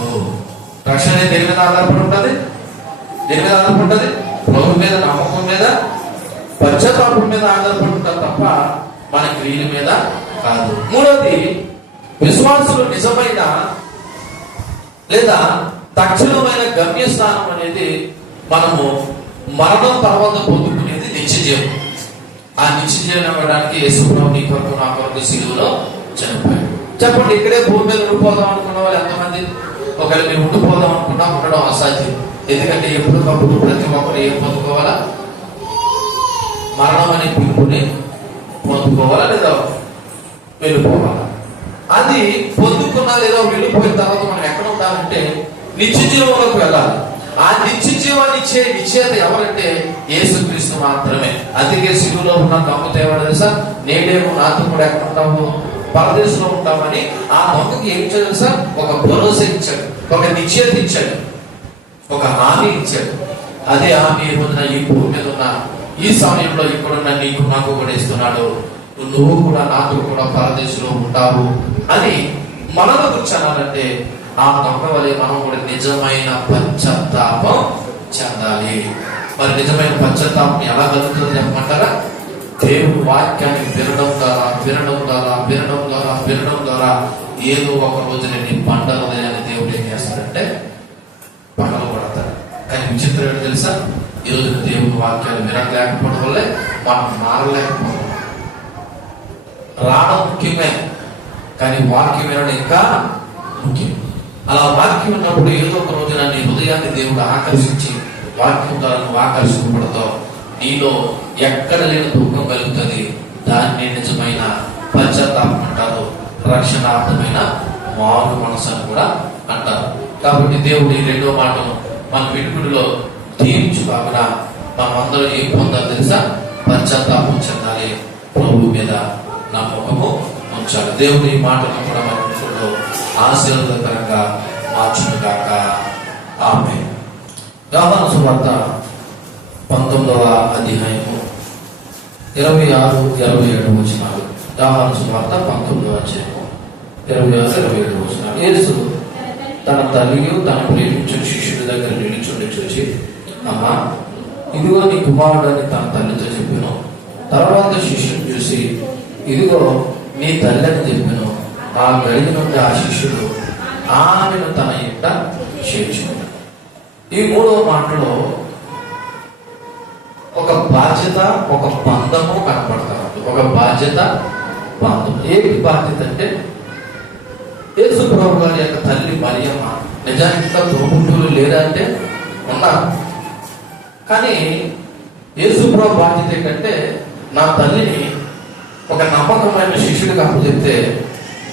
రక్షణ దేని మీద ఆధారపడి ఉంటుంది? దేని మీద ఆధారపడి ఉంటుంది? ప్రభు మీద నమ్మకం మీద, పశ్చాత్తాపం మీద ఆధారపడి ఉంటాం తప్ప మన క్రియల మీద కాదు. మూడవది, విశ్వాసులు నిజమైన లేదా తక్షణమైన గమ్యస్థానం అనేది మనము మరణం తర్వాత పొందుకునేది నిత్యజీవం. ఆ నిత్యజీవం ఇవ్వడానికి యేసు ప్రభు నీ కొరకు నా కొరకు సిలువలో చనిపోయాడు. చెప్పండి, ఇక్కడే భూమి మీద ఉండిపోదాం అనుకున్న వాళ్ళు ఎంతమంది? ఒకవేళ మీరు ఉండిపోదాం అనుకున్నా ఉండడం అసాధ్యం. ఎందుకంటే ఎప్పటికప్పుడు ప్రతి ఒక్కరు ఏం పొందుకోవాలా? మరణం అనే పిలుపుని పొందుకోవాలా లేదా వెళ్ళిపోవాలా? అది పొందుకున్నా లేదా వెళ్ళిపోయిన తర్వాత మనం ఎక్కడ ఉండాలంటే నిత్య జీవంలోకి వెళ్ళాలి. ఆ నిత్య జీవాన్ని ఇచ్చే నిశ్చేత ఎవరంటే యేసుక్రీస్తు మాత్రమే. అందుకే సిలువలో ఉన్న దొంగతో ఏమన్నా తెలుసా? నేడేమో నాతో కూడా ఎక్కడ ఉంటాము? పరదేశంలో ఉంటామని ఆ దొంగకి ఏం ఇచ్చాడు తెలుసా? ఒక భరోసా ఇచ్చాడు, ఒక నిశ్చేత ఇచ్చాడు, ఒక హామీ ఇచ్చాడు. అదే హామీ ఏముందిన ఈ భూమి మీద ఉన్న ఈ సమయంలో ఇక్కడున్న నీకు నాకు కూడా ఇస్తున్నాడు. నువ్వు కూడా నాతో కూడా పరదేశంలో ఉంటావు అని మనలో కూర్చోనాలంటే ఆ దొంగ వలె మనం కూడా నిజమైన పశ్చాత్తాపం చెందాలి. మరి నిజమైన పశ్చాత్తాపం ఎలా కలుగుతుంది చెప్పమంటారా? దేవుని వాక్యాన్ని వినడం ద్వారా ఏదో ఒక రోజు నేను పంట హృదయాన్ని దేవుడు ఏం చేస్తాడంటే పగలు పడతాడు. కానీ విచిత్రం ఏంటి తెలుసా? ఈరోజు దేవుని వాక్యాలు వినలేకపోవడం వల్లే మనం మారలేకపోవడం. రావడం ముఖ్యమే, కానీ వాక్యం వినడం ఇంకా ముఖ్యం. అలా వాక్యం ఉన్నప్పుడు ఏదో ఒక రోజున నీ హృదయాన్ని దేవుడు ఆకర్షించి వాక్యం ద్వారా నువ్వు ఆకర్షింపబడతావు. నీలో ఎక్కడ లేని దుఃఖం కలుగుతుంది. దాన్ని నిజమైన పశ్చాత్తాపం అంటారు, రక్షణార్థమైన మారు మనసు అని కూడా అంటారు. కాబట్టి దేవుడు ఈ రెండో మాటను మన విడుపుడిలో తీర్చుకోకుండా మనం అందరూ ఏం పొందాలి తెలుసా? పశ్చాత్తాపం చెందాలి, ప్రభు మీద నమ్మకము ఉంచాలి. దేవుడు ఈ మాటను కూడా మన విడుపుడిలో ఆశీర్వాదకరంగా మార్చుగాక. ఆమేన్. యోహాను సువార్త 19వ అధ్యాయము 26, 27 వచనాలు. యోహాను సువార్త 19వ అధ్యాయము 26, 27 వచనాలు. యేసు తన తల్లియు తన ప్రేమించిన శిష్యుడి దగ్గర నిలుచుండి చూసి, అమ్మా, ఇదిగో నీ కుమారుడు అని తన తల్లితో చెప్పాను. తర్వాత శిష్యుని చూసి, ఇదిగో నీ తల్లి అని చెప్పాను. ఆ గడియ నుండి ఆ శిష్యుడు ఆమెను తన ఇంట చేర్చుకున్నాడు. ఈ మూడవ మాటలో ఒక బాధ్యత, ఒక బంధము కనపడతారు. ఒక బాధ్యత, బంధం. ఏంటి బాధ్యత అంటే, యేసు ప్రభు గారి యొక్క తల్లి మరియమ్మ నిజానికి తోబుట్టువులు లేదా అంటే ఉన్నారు. కానీ యేసు ప్రభు బాధ్యత ఏంటంటే, నా తల్లిని ఒక నమ్మకమైన శిష్యుడికి అప్పచెప్తే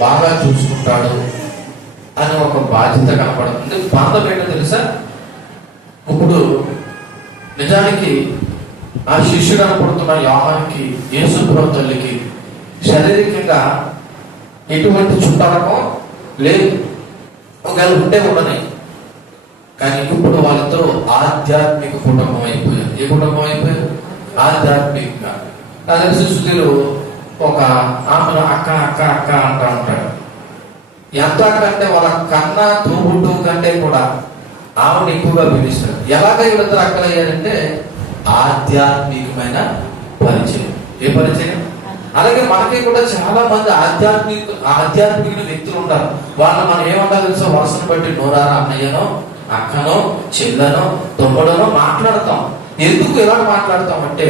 బాగా చూసుకుంటాడు అని ఒక బాధ్యత కనపడుతుంది. బంధం ఏంటో తెలుసా? ఇప్పుడు నిజానికి ఆ శిష్యుడు అనపడుతున్న యోహానుకి యేసు ప్రభు తల్లికి శారీరకంగా ఎటువంటి చుట్టాలకో లేదు, ఒకవేళ ఉంటే ఉండని. కానీ ఇప్పుడు వాళ్ళతో ఆధ్యాత్మిక కుటుంబం అయిపోయారు. ఏ కుటుంబం అయిపోయారు? ఆధ్యాత్మికంగా. అదే శిశులు ఒక ఆమెను అక్క అక్క అక్క అంటూ ఉంటాడు. ఎంత అక్క అంటే వాళ్ళ కన్నా తోబుట్టు కంటే కూడా ఆమెను ఎక్కువగా పిలుస్తాడు. ఎలాగ వీళ్ళిద్దరు అక్కలయ్యారంటే ఆధ్యాత్మికమైన పరిచయం. ఏ పరిచయం? అలాగే మనకి కూడా చాలా మంది ఆధ్యాత్మిక వ్యక్తులు ఉంటారు. వాళ్ళు మనం ఏమంటారు తెలుసా? వరుసను బట్టి నోరారా అన్నయ్యనో అక్కనో చెల్లనో తమ్ముడనో మాట్లాడతాం. ఎందుకు ఎలా మాట్లాడతాం అంటే,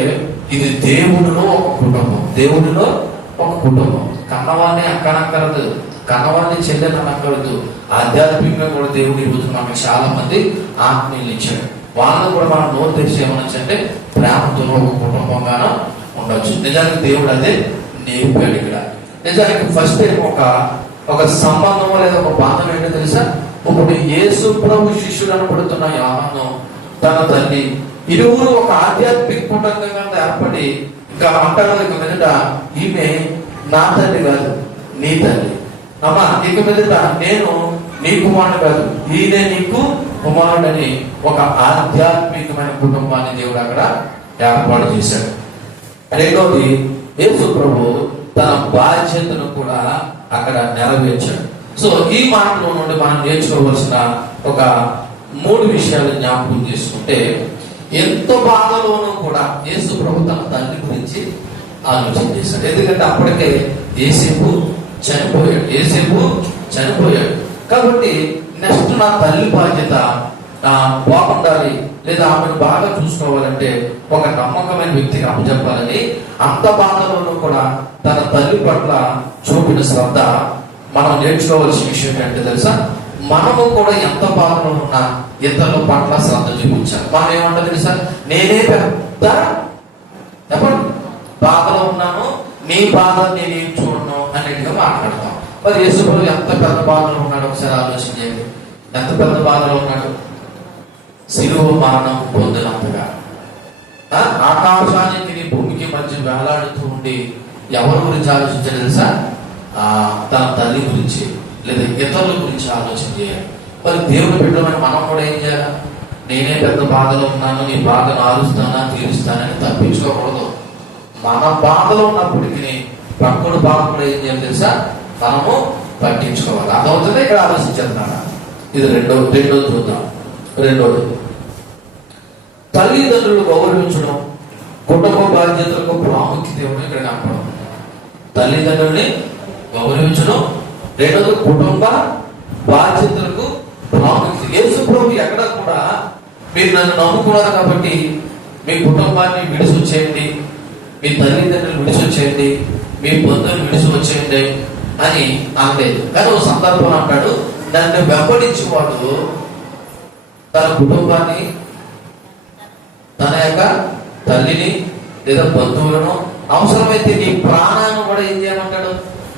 ఇది దేవుడిలో ఒక కుటుంబం. దేవుడిలో ఒక కుటుంబం. కన్నవాడిని అక్కనక్కరదు, కన్నవాడిని చెల్లెని అనక్కరదు. ఆధ్యాత్మికంగా కూడా దేవుడు ఈరోజు మనకు చాలా మంది ఆత్మీయులు ఇచ్చాడు. వాళ్ళని కూడా మనం నోరు తెరిచి ఏమనొచ్చు అంటే ప్రేమతో ఒక కుటుంబంగానో ఉండొచ్చు. నిజానికి దేవుడు అదే నేర్పాడు ఇక్కడ. నిజానికి ఫస్ట్ టైం ఒక సంబంధం లేదా ఒక బాధం ఏంటో తెలుసా? ఇప్పుడు యేసు ప్రభు శిష్యుడు అనబడుతున్న యోహాను తన తల్లి ఇరువురు ఒక ఆధ్యాత్మిక కుటుంబంగా ఏర్పడి ఇంకా అంటారు, ఇక మీదట ఈమె నా తల్లి కాదు, నీ తల్లి. అమ్మా, ఇక మీదట నేను నీ కుమారుడు కాదు, ఈయనే నీకు కుమారుడని ఒక ఆధ్యాత్మికమైన కుటుంబాన్ని దేవుడు అక్కడ ఏర్పాటు చేశాడు. రెండోది, యేసు ప్రభు తన బాధ్యతను కూడా అక్కడ నెరవేర్చాడు. సో ఈ మాటలో నుండి మనం నేర్చుకోవలసిన ఒక 3 విషయాలు జ్ఞాపకం చేసుకుంటే, ఎంత బాధలోనూ కూడా యేసు ప్రభు తన తల్లి గురించి ఆలోచన చేశాడు. ఎందుకంటే అప్పటికే యేసేపు చనిపోయాడు. కాబట్టి నెక్స్ట్ నా తల్లి బాధ్యత బాగుండాలి, లేదా ఆమెను బాగా చూసుకోవాలంటే ఒక నమ్మకమైన వ్యక్తికి అప్పచెప్పాలని అంత బాధలోనూ కూడా తన తల్లి పట్ల చూపిన శ్రద్ధ మనం నేర్చుకోవాల్సిన విషయం ఏంటంటే తెలుసా, మనము కూడా ఎంత బాధలో ఉన్నా ఇతరుల పట్ల శ్రద్ధ చూపించాలి. మనం ఏమంటారు తెలుసా, నేనే పెద్ద చెప్పండి బాధలో ఉన్నాను, నీ బాధ నేనేం చూడను అన్నట్టుగా మాట్లాడతాం. మరి యేసుప్రభు ఎంత పెద్ద బాధలో ఉన్నాడు ఒకసారి ఆలోచన చేయండి. ఎంత పెద్ద బాధలో ఉన్నాడు, శిలువ మరణం పొందినంతగా. ఆకాశానికి భూమికి మధ్య వేలాడుతూ ఉండి ఎవరి గురించి ఆలోచించాడు తెలుసా, తన తల్లి గురించి లేదా ఇతరుల గురించి ఆలోచన చేయాలి. మరి దేవుని బిడ్డమైన మనం కూడా ఏం చేయాలి, నేనే పెద్ద బాధలో ఉన్నాను, నీ బాధను ఆరుస్తానా తీరుస్తానని తప్పించుకోకూడదు. మన బాధలో ఉన్నప్పటికీ పక్కడు బాధ కూడా ఏం చేయాలి తెలుసా, మనము పట్టించుకోవాలి. అదవుతుంది ఇక్కడ ఆలోచించేస్తున్నాను. ఇది రెండోది చూద్దాం. రెండోది, తల్లిదండ్రులు గౌరవించడం, కుటుంబ బాధ్యతలకు ప్రాముఖ్యత ఇవ్వడం ఇక్కడ కనపడం. తల్లిదండ్రుల్ని గౌరవించడం, రెండోది కుటుంబ బాధ్యతలకు ప్రాముఖ్యత. యేసు ప్రభు ఎక్కడ కూడా మీరు నన్ను నమ్ముకున్నారు కాబట్టి మీ కుటుంబాన్ని విడిచి వచ్చేయండి, మీ తల్లిదండ్రులు విడిచి వచ్చేయండి, మీ బంధువులు విడిచి వచ్చేయండి అని అనలేదు. కానీ ఒక సందర్భంలో అంటాడు, నన్ను వెంబడించేవాడు తన కుటుంబాన్ని, తన యొక్క తల్లిని లేదా బంధువులను, అవసరమైతే నీ ప్రాణాన్ని కూడా ఏం చేయమంటాడు,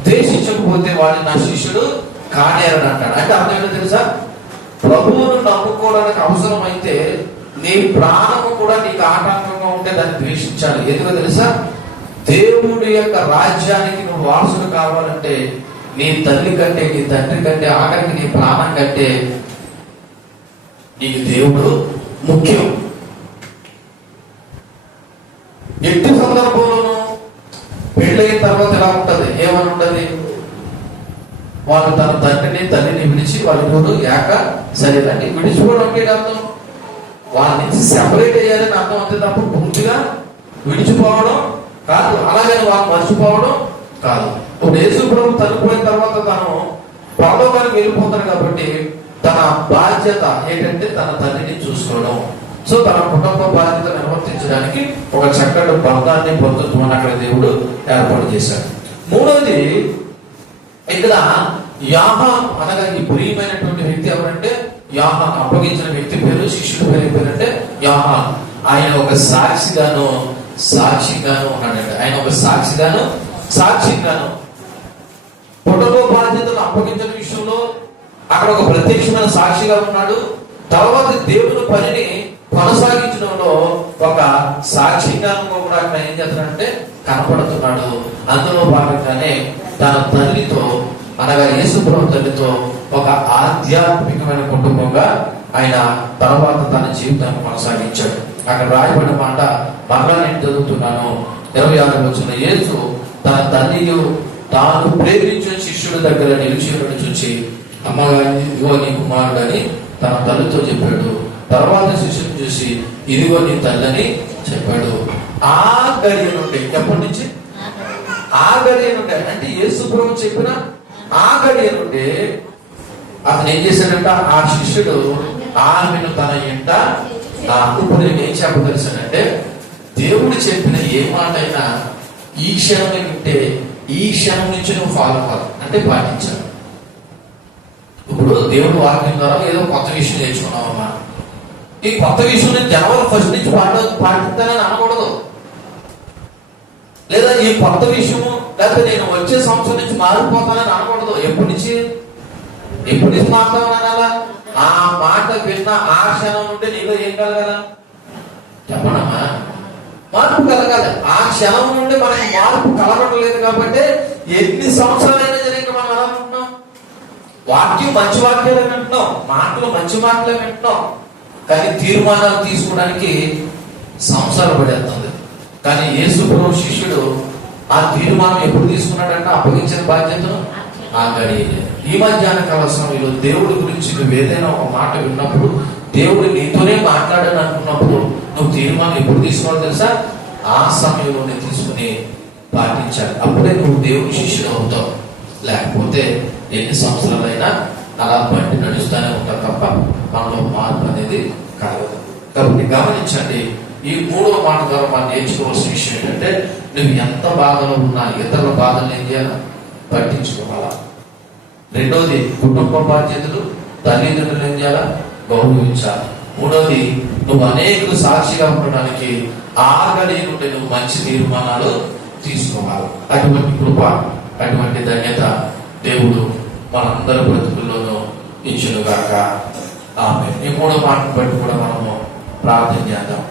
ద్వేషించకపోతే వాడు నా శిష్యుడు కానేరని అంటాడు. అంటే అర్థం ఏంటో తెలుసా, ప్రభువును నమ్ముకోవడానికి అవసరమైతే నీ ప్రాణము కూడా నీకు ఆటంకంగా ఉంటే దాన్ని ద్వేషించాలి. ఎందుకో తెలుసా, దేవుడి యొక్క రాజ్యానికి నువ్వు వారసుడు కావాలంటే నీ తల్లి కంటే, నీ తండ్రి కంటే, ఆఖరికి నీ ప్రాణం కంటే నీకు దేవుడు ముఖ్యం. ఎట్టి సందర్భంలోనూ పెళ్ళైన తర్వాత ఎలా ఉంటది, ఏమని ఉంటది, వాళ్ళు తన తండ్రిని తల్లిని విడిచి వాళ్ళు ఏక శరీరాన్ని విడిచిపోవడం అంటే అర్థం, వాళ్ళ నుంచి సెపరేట్ అయ్యారని అర్థం అంతే తప్ప పూర్తిగా విడిచిపోవడం కాదు, అలాగని వాళ్ళు మర్చిపోవడం కాదు. ఇప్పుడు యేసు ప్రభు చనిపోయిన తర్వాత తను పరలోకానికి వెళ్ళిపోతాడు కాబట్టి తన బాధ్యత ఏంటంటే తన తల్లిని చూసుకోవడం. సో తన కుటుంబ బాధ్యత నిర్వర్తించడానికి ఒక చక్కటి బంధాన్ని బంధుత్వాన్ని అక్కడ దేవుడు ఏర్పాటు చేశాడు. మూడోది, ఇక్కడ యాహాను అనగా ఈ ప్రియమైనటువంటి వ్యక్తి ఎవరంటే యాహాను, అప్పగించిన వ్యక్తి పేరు, శిష్యుడి పేరు పేరంటే యాహాను. ఆయన ఒక సాక్షిగాను ఉన్నాడండి. ఆయన ఒక సాక్షిగాను కుటుంబ బాధ్యతను అప్పగించిన విషయంలో అక్కడ ఒక ప్రత్యక్షమైన సాక్షిగా ఉన్నాడు. తర్వాత దేవుని పనిని కొనసాగించడంలో ఒక సాక్షిగా కూడా అక్కడ ఏం చేస్తున్నాడంటే కనపడుతున్నాడు. అందులో భాగంగానే తన తల్లితో అనగా యేసుప్రభు తల్లితో ఒక ఆధ్యాత్మికమైన కుటుంబంగా ఆయన తర్వాత తన జీవితాన్ని కొనసాగించాడు. అక్కడ రాయబడిన మాట మరలా నేను చదువుతున్నాను, 26వ వచనం. యేసు తన తల్లియు తాను ప్రేమించిన శిష్యుడి దగ్గర నిలిచి చూచి, అమ్మగారి ఇదిగో నీ కుమారుడు అని తన తల్లితో చెప్పాడు. తర్వాత శిష్యుని చూసి ఇదిగో నీ తల్లని చెప్పాడు. ఆ గడియ నుండి, ఎప్పటి నుంచి, ఆ గడియ నుండి అంటే యేసు ప్రభు చెప్పిన ఆ గడియ నుండి అతను ఏం చేశాడంట, ఆ శిష్యుడు ఆమెను తన ఇంట ఇప్పుడు నేను ఏం చెప్పదలిసానంటే, దేవుడు చెప్పిన ఏ మాట అయినా ఈ క్షణం వింటే ఈ క్షణం నుంచి నువ్వు ఫాలో అవ్వాలి, అంటే పాటించాలి. ఇప్పుడు దేవుడు వాక్యం ద్వారా ఏదో కొత్త విషయం నేర్చుకున్నావమ్మా, ఈ కొత్త విషయం నేను జనవరి 1 నుంచి పాటిస్తానని అనకూడదు. లేదా ఈ కొత్త విషయము లేకపోతే నేను వచ్చే సంవత్సరం నుంచి మారిపోతానని అనకూడదు. ఎప్పటి నుంచి మారుతామని అనాలా? ఆ మాట విన్న ఆ క్షణం నుండి నీలో ఏం కలగాల చెప్పనమ్మా, మార్పు కలగాలి. ఆ క్షణం నుండి మనకి మార్పు కలగట్లేదు కాబట్టి ఎన్ని సంవత్సరాలైనా జరిగి మనం ఎలా ఉంటున్నాం, వాక్యం మంచి వాక్యాలు వింటున్నాం, మాటలు మంచి మాటలే వింటున్నాం, కానీ తీర్మానాలు తీసుకోవడానికి సంవత్సరాలు పడేస్తుంది. కానీ యేసు ప్రభు శిష్యుడు ఆ తీర్మానం ఎప్పుడు తీసుకున్నాడంటే అప్పగించిన బాధ్యతను ఆ గడియలే. ఈ మధ్యాహ్న కాల సమయంలో దేవుడి గురించి నువ్వు ఏదైనా ఒక మాట విన్నప్పుడు, దేవుడు నీతోనే మాట్లాడని అనుకున్నప్పుడు నువ్వు తీర్మానం ఎప్పుడు తీసుకోవాలి తెలుసా? ఆ సమయంలోనే తీసుకుని పాటించాలి. అప్పుడే నువ్వు దేవుడి శిష్యుడు అవుతావు. లేకపోతే ఎన్ని సంవత్సరాలైనా అలా బట్టి నడుస్తూనే ఉంటావు తప్ప మనలో మార్పు అనేది కలగదు. కాబట్టి గమనించండి, ఈ 3వ మాట ద్వారా మనం నేర్చుకోవాల్సిన విషయం ఏంటంటే, నువ్వు ఎంత బాధలో ఉన్నా ఇతరుల బాధలు ఏం చేయాలి, పట్టించుకోవాలా. రెండోది కుటుంబ బాధ్యతలు, తల్లిదండ్రులు ఏం చేయాలా? గౌరవించాలి. మూడోది నువ్వు అనేకులు సాక్షిగా ఉండడానికి ఆగలి నుండి నువ్వు మంచి తీర్మానాలు తీసుకోవాలి. అటువంటి కృప, అటువంటి ధన్యత దేవుడు మనందరి బ్రతుకుల్లోనూ ఇచ్చునుగాక. ఆమె ఈ మూడో మాటను బట్టి కూడా మనము ప్రార్థన చేద్దాం.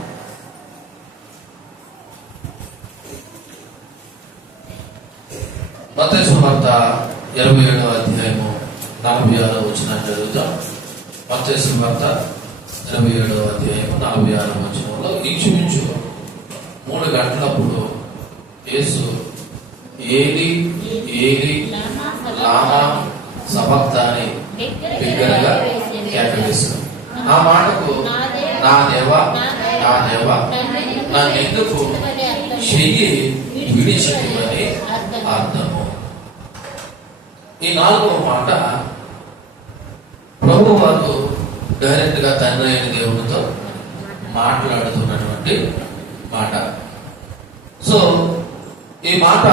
మత్తయి సువార్త 27వ అధ్యాయము 46వ వచనం చదువుతాం. మత్తయి సువార్త 27వ అధ్యాయము 46వ వచనంలో ఇంచుమించు 3 గంటలప్పుడు యేసు ఏలి ఏలి లామా సబక్తాని బిగ్గరగా కేకవేశాడు. ఆ మాటకు నా దేవా నా దేవా నన్ను ఎందుకు చెయ్యి విడిచిపోవని అర్థము. ఈ 4వ మాట ప్రభు వారు డైరెక్ట్ గా తండ్రి అయిన దేవునితో మాట్లాడుతున్నటువంటి మాట. సో ఈ మాట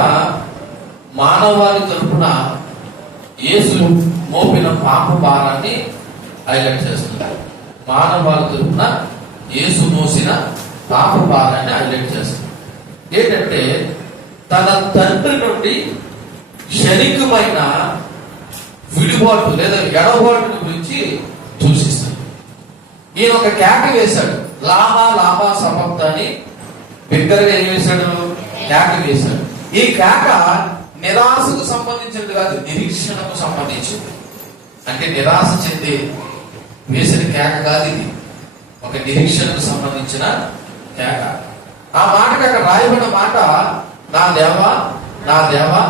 మానవాళి తరపున యేసు మోపిన పాప భారాన్ని హైలైట్ చేస్తున్నారు. మానవాళి తరపున యేసు మోసిన పాప భారాన్ని హైలైట్ చేస్తున్నారు. ఏంటంటే తన తండ్రి నుండి క్షణికమైన విడిబాటు లేదా ఎడబాటుని గురించి సూచిస్తాడు. ఈయన ఒక కేక వేశాడు, లామా లామా సబక్తాని బిగ్గరగా ఏం వేశాడు? కేక వేశాడు. ఈ కేక నిరాశకు సంబంధించినది కాదు, నిరీక్షణకు సంబంధించింది. అంటే నిరాశ చెంది వేసిన కేక కాదు ఇది, ఒక నిరీక్షణకు సంబంధించిన కేక. ఆ మాటకు అక్కడ రాయబడిన మాట నా దేవా నా దేవా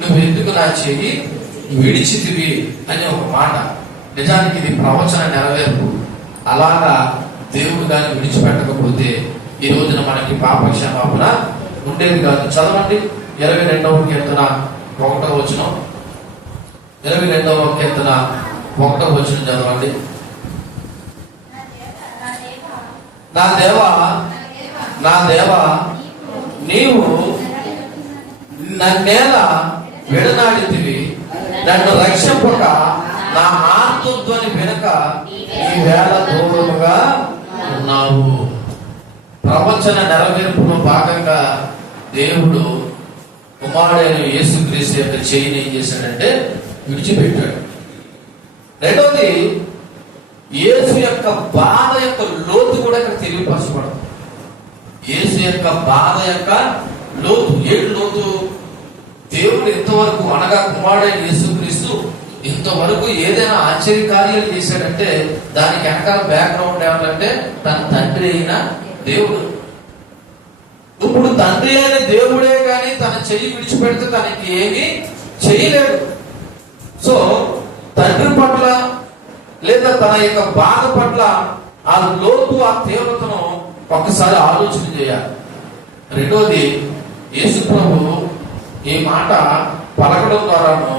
నువ్వు ఎందుకు నా చెయ్యి విడిచితివి అనే ఒక మాట. నిజానికి ఇది ప్రవచన నెరవేర్పు. అలాగా దేవుడు దాన్ని విడిచిపెట్టకపోతే ఈ రోజున మనకి పాప క్షమాపణ ఉండేది కాదు. చదవండి 22వ కీర్తన 1వ వచనం. 22వ కీర్తన 1వ వచనం చదవండి. నా దేవా నా దేవా నీవు నన్నేల విడనాడితివి, నన్ను రక్షింపక నా ఆర్తధ్వని వెనుక ఈ వేళ దూరముగా ఉన్నావు. ప్రవచన నెరవేర్పులో భాగంగా దేవుడు కుమారుడైన యేసుక్రీస్తు యొక్క చేయిని ఏం చేశాడంటే విడిచిపెట్టాడు. రెండోది యేసు యొక్క బాధ యొక్క లోతు కూడా ఇక్కడ తెలియపరచబడదు. యేసు యొక్క బాధ యొక్క లోతు, ఏడు లోతు. దేవుడు ఇంతవరకు అనగా కుమారుడైన యేసుక్రీస్తు ఇంతవరకు ఏదైనా ఆశ్చర్య కార్యాలు చేశాడంటే దానికి వెనకాల బ్యాక్గ్రౌండ్ ఏమంటే తన తండ్రి అయిన దేవుడు. ఇప్పుడు తండ్రి అయిన దేవుడే కానీ తన చెయ్యి విడిచిపెడితే తనకి ఏమీ చేయలేడు. సో తండ్రి పట్ల లేదా తన యొక్క బాధ పట్ల ఆ లోతు, ఆ తీవ్రతను ఒక్కసారి ఆలోచన చేయాలి. రెండోది యేసు ప్రభు ఈ మాట పలకడం ద్వారాను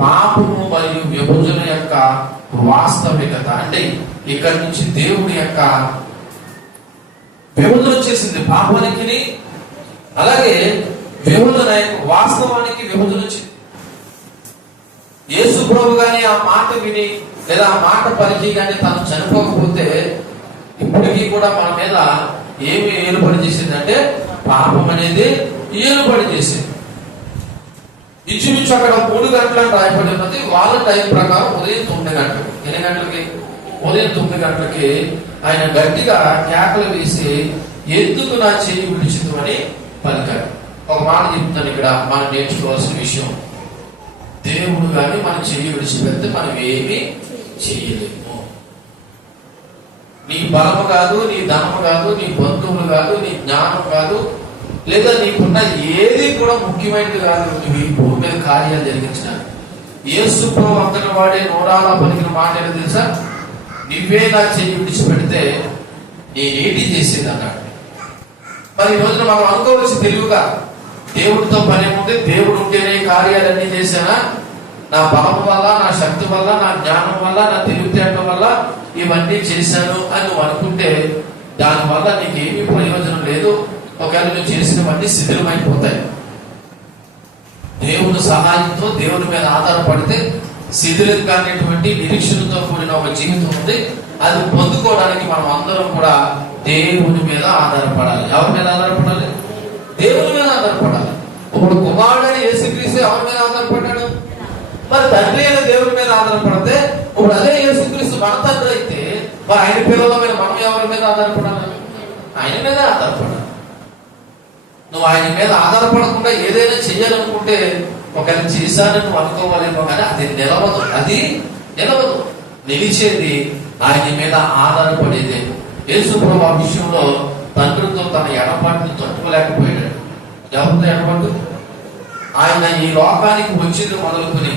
పాపము మరియు విభజన యొక్క వాస్తవికత, అంటే ఇక్కడి నుంచి దేవుడి యొక్క విభజన వచ్చేసింది పాపానికి, అలాగే విభజన యొక్క వాస్తవానికి విభజన వచ్చింది. యేసు ప్రభు గాని ఆ మాట విని లేదా ఆ మాట పలికి కానీ తను చనిపోకపోతే ఇప్పటికీ కూడా మన మీద ఏమి ఏలుబడి చేసిందంటే పాపం అనేది ఏలుబడి చేసింది. ఇంచుమించు అక్కడ 3 గంటలకు రాయబడి ఉన్నది. వాళ్ళ టైం ప్రకారం ఉదయం 9 గంటలకు. ఎన్ని గంటలకి? ఉదయం 9 గంటలకి ఆయన గట్టిగా కేకలు వేసి ఎందుకు నా చెయ్యి విడిచిదు అని పలికారు. ఒక మాట చెప్తాను ఇక్కడ మనం నేర్చుకోవాల్సిన విషయం. దేవుడు కానీ మన చెయ్యి విడిచిపెడితే మనం ఏమీ చేయలేము. నీ బలము కాదు, నీ ధనము కాదు, నీ బంధువులు కాదు, నీ జ్ఞానం కాదు, లేదా నీకున్న ఏది కూడా ముఖ్యమైనది కాదు. నువ్వు ఈ భూమి మీద కార్యాలు జరిగించిన యేసు ప్రభు అంతటి వాడే నోరాలా పలికిన మాట ఏదో తెలుసా? నువ్వే నా చెయ్యి విడిచిపెడితే నేనేటి చేసేది అన్నాడు. మరి ఈ రోజున మనం అనుకోవచ్చు తెలివిగా, దేవుడితో పని ఉంది, దేవుడు ఉంటేనే కార్యాలన్నీ చేశానా, నా బలం వల్ల, నా శక్తి వల్ల, నా జ్ఞానం వల్ల, నా తెలివితేటల వల్ల ఇవన్నీ చేశాను అని నువ్వు అనుకుంటే దానివల్ల నీకేమీ ప్రయోజనం లేదు. ఒకవేళ నువ్వు చేసినవన్నీ శిథిలమైపోతాయి. దేవుని సహాయంతో దేవుని మీద ఆధారపడితే శిథిలం కానిటువంటి నిరీక్షణతో కూడిన ఒక జీవితం ఉంది. అది పొందుకోవడానికి మనం అందరం కూడా దేవుని మీద ఆధారపడాలి. ఎవరి మీద ఆధారపడాలి? దేవుని మీద ఆధారపడాలి. ఇప్పుడు కుమారుడైన యేసుక్రీస్తు ఎవరి మీద ఆధారపడ్డాడు? మరి తండ్రి అయిన దేవుని మీద ఆధారపడితే ఇప్పుడు అదే యేసుక్రీస్తు మన తండ్రి అయితే మరి ఆయన పిల్లల మీద మనం ఎవరి మీద ఆధారపడాలి? ఆయన మీద ఆధారపడాలి. నువ్వు ఆయన మీద ఆధారపడకుండా ఏదైనా చెయ్యాలనుకుంటే ఒకవేళ చేశానని నువ్వు అనుకోవాలేమో, కానీ అది నిలవదు. నిలిచేది ఆయన మీద ఆధారపడేదే. యేసు ప్రభు ఆ విషయంలో తండ్రితో తన ఎడబాటును తట్టుకోలేకపోయాడు. ఎవరితో ఎడబాటు? ఆయన ఈ లోకానికి వచ్చింది మొదలుకొని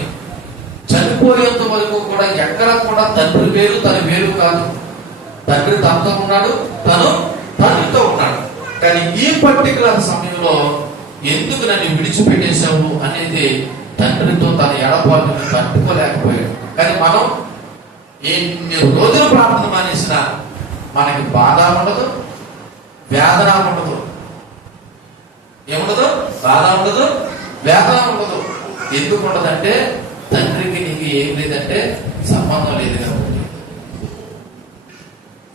చనిపోయేంత వరకు కూడా ఎక్కడ కూడా తండ్రి వేరు తన వేరు కాదు. తండ్రి తనతో ఉన్నాడు, తను తండ్రితో ఉన్నాడు. కానీ ఈ పర్టికులర్ సమయంలో ఎందుకు నన్ను విడిచిపెట్టేశావు అనేది తండ్రితో తన ఎడబాటును తట్టుకోలేకపోయాడు. కానీ మనం ఎన్ని రోజులు ప్రార్థన మానేసినా మనకి బాధ ఉండదు, వేదన ఉండదు. ఏముండదు? బాధ ఉండదు, వేదన ఉండదు. ఎందుకు ఉండదంటే తండ్రికి నీకు ఏం లేదంటే సంబంధం లేదు కాబట్టి.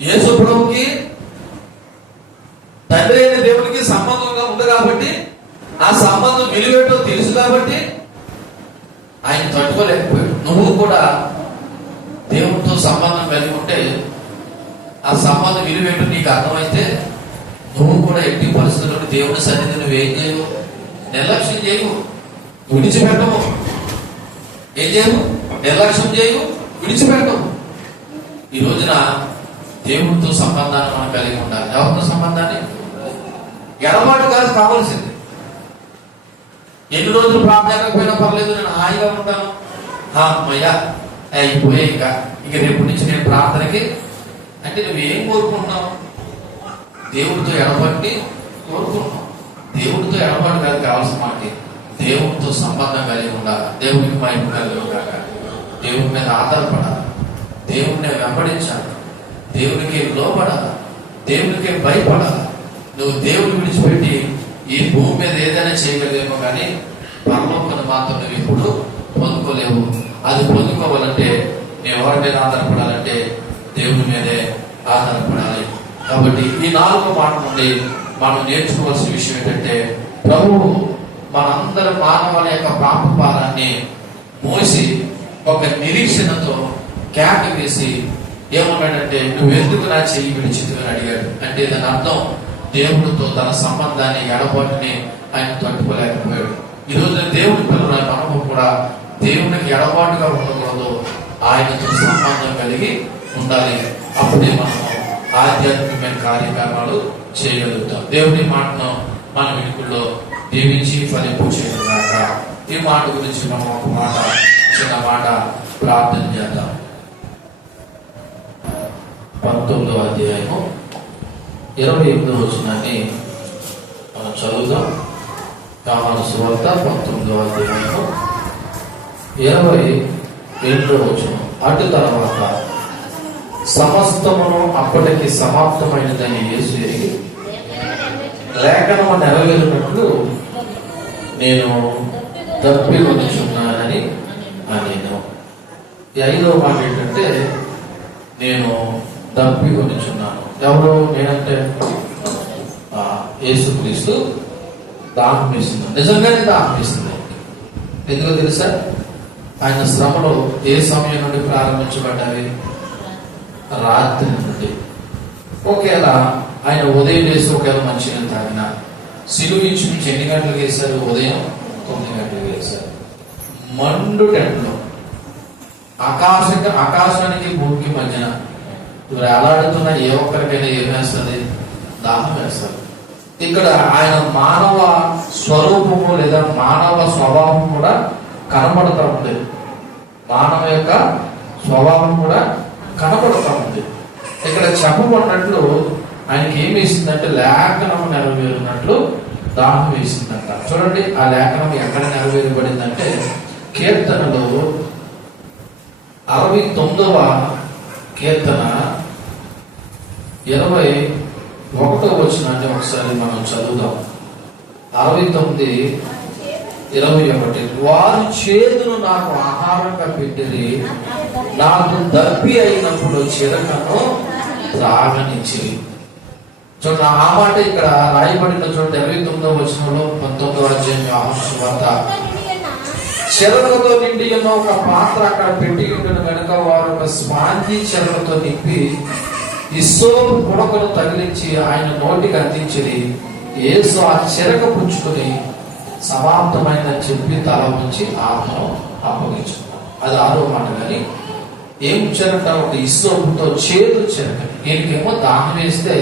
యేసు ప్రభువుకి తండ్రి అయిన దేవునికి సంబంధంగా ఉంది కాబట్టి, ఆ సంబంధం విలువేటో తెలుసు కాబట్టి ఆయన తట్టుకోలేకపోయాడు. నువ్వు కూడా దేవునితో సంబంధం కలిగి ఉంటే ఆ సంబంధం విలువేటో నీకు అర్థమైతే నువ్వు కూడా ఎట్టి పరిస్థితుల్లో దేవుని సన్నిధి నువ్వేం చేయవు? నిర్లక్ష్యం చేయవు, విడిచిపెట్టవు. ఏం చేయవు? నిర్లక్ష్యం చేయవు, విడిచిపెట్టవు. ఈ రోజున దేవునితో సంబంధాన్ని మనం కలిగి ఉండాలి. ఎవరితో సంబంధాన్ని? ఎడబాటు కాదు కావాల్సింది. ఎన్ని రోజులు ప్రార్థనకపోయినా పర్లేదు, నేను హాయిగా ఉంటాను, అమ్మయ్యా అయిపోయే ఇక రేపు నుంచి నేను ప్రార్థనకి అంటే నువ్వేం కోరుకుంటున్నావు? దేవుడితో ఎడబట్టి కోరుకుంటున్నావు. దేవుడితో ఎడబాటు కాదు కావాల్సిన మాకి, దేవుడితో సంబంధం కలిగి ఉండాలి. దేవునికి మహిమ కలిగి ఉండాలి. దేవుని మీద ఆధారపడాలి, దేవుడిని వెంబడించాలి, దేవునికి లోపడాలి, దేవునికి భయపడాలి. నువ్వు దేవుడిని విడిచిపెట్టి ఈ భూమి మీద ఏదైనా చేయగలిగేమో కానీ పరలోకాన్ని మాత్రం నువ్వు ఎప్పుడు పొందుకోలేవు. అది పొందుకోవాలంటే మేము ఎవరి మీద ఆధారపడాలంటే దేవుని మీదే ఆధారపడాలి. కాబట్టి ఈ 4వ మాట నుండి మనం నేర్చుకోవాల్సిన విషయం ఏంటంటే ప్రభువు మనందరి మానవుల యొక్క పాప భారాన్ని మోసి ఒక నిరీక్షణతో కేక వేసి ఏమన్నాడంటే నువ్వెందుకు నా చెయ్యి విడిచిదు అని అడిగాడు. అంటే దాని అర్థం దేవుడితో తన సంబంధాన్ని ఎడబాటుని ఆయన తట్టుకోలేకపోయాడు. ఈ రోజున దేవుడి పిల్లల మనము కూడా దేవునికి ఎడబాటుగా ఉండకూడదు, ఆయనతో సంబంధం కలిగి ఉండాలి. అప్పుడే మనము ఆధ్యాత్మికమైన కార్యక్రమాలు చేయగలుగుతాం. దేవుని మాటను మన వెనుకల్లో దీవించి ఫలింపు చేయగాక. ఈ మాట గురించి మనం ఒక మాట చిన్న మాట ప్రార్థన చేద్దాం. 19వ అధ్యాయము 28వ వచనాన్ని మనం చదువుదాం. యోహాను సువార్త 19వ అధ్యాయము 22వ వచనం. అటు తర్వాత సమస్తమును అప్పటికి సమాప్తమైనదని యేసు ఎరిగి లేఖనము నెరవేరినట్లు నేను తప్పి వచ్చున్నానని అనేను. ఈ 5వ మాట ఏంటంటే నేను తప్పి వచ్చున్నాను. ఎవరు నేనంటే యేసుక్రీస్తు దాహం వేసింది, నిజంగానే దాహం వేసింది. ఎందుకో తెలుసా? ఆయన శ్రమలు ఏ సమయం నుండి ప్రారంభించబడ్డాయి? రాత్రి నుండి. ఒకవేళ ఆయన ఉదయం వేసి ఒకవేళ మంచిగా తాగిన సిలువ ఇంచుమించి ఎన్ని గంటలకు వేశారు? ఉదయం 9 గంటలకు వేశారు. మండు టెంట్లో ఆకాశానికి భూమికి మధ్యన వేలాడుతున్న ఏ ఒక్కరికైనా ఏం వేస్తుంది? దాహం వేస్తారు. ఇక్కడ ఆయన మానవ స్వరూపము లేదా మానవ స్వభావం కూడా కనబడుతూ ఉంది. మానవ యొక్క స్వభావం కూడా కనబడుతూ ఉంది. ఇక్కడ చెప్పబడినట్లు ఆయనకి ఏం వేసిందంటే లేఖనం నెరవేరినట్లు దాహం వేసిందంట. చూడండి, ఆ లేఖనం ఎక్కడ నెరవేరబడిందంటే కీర్తనలో 69వ కీర్తన 21వ వచనాన్ని ఒకసారి మనం చదువుదాం. 69 21 వారు చేదును నాకు ఆహారంగా పెట్టిరి, నాకు దప్పి అయినప్పుడు చిరకను త్రాగనిచ్చి. చూడండి ఆ మాట ఇక్కడ రాయబడిన చూడండి 29వ వచనంలో 19వ అధ్యాయం యోహాను సువార్త. చెరకతో నిండి ఉన్న ఒక పాత్ర అక్కడ పెట్టి ఉండిన వెనుక వారు ఒక స్పాంజీ చెరకతో నింపి ఇస్సోపు పుడకను తగిలించి ఆయన నోటికి అందించి యేసు ఆ చెరక పుచ్చుకొని సమాప్తమైందని చెప్పి తల నుంచి ఆత్మను అప్పగించుకున్నాడు. అది 6వ మాట. కానీ ఏం చెరక? ఒక ఇస్సోపుతో చేదు చెరక. దీనికేమో దాహం వేస్తే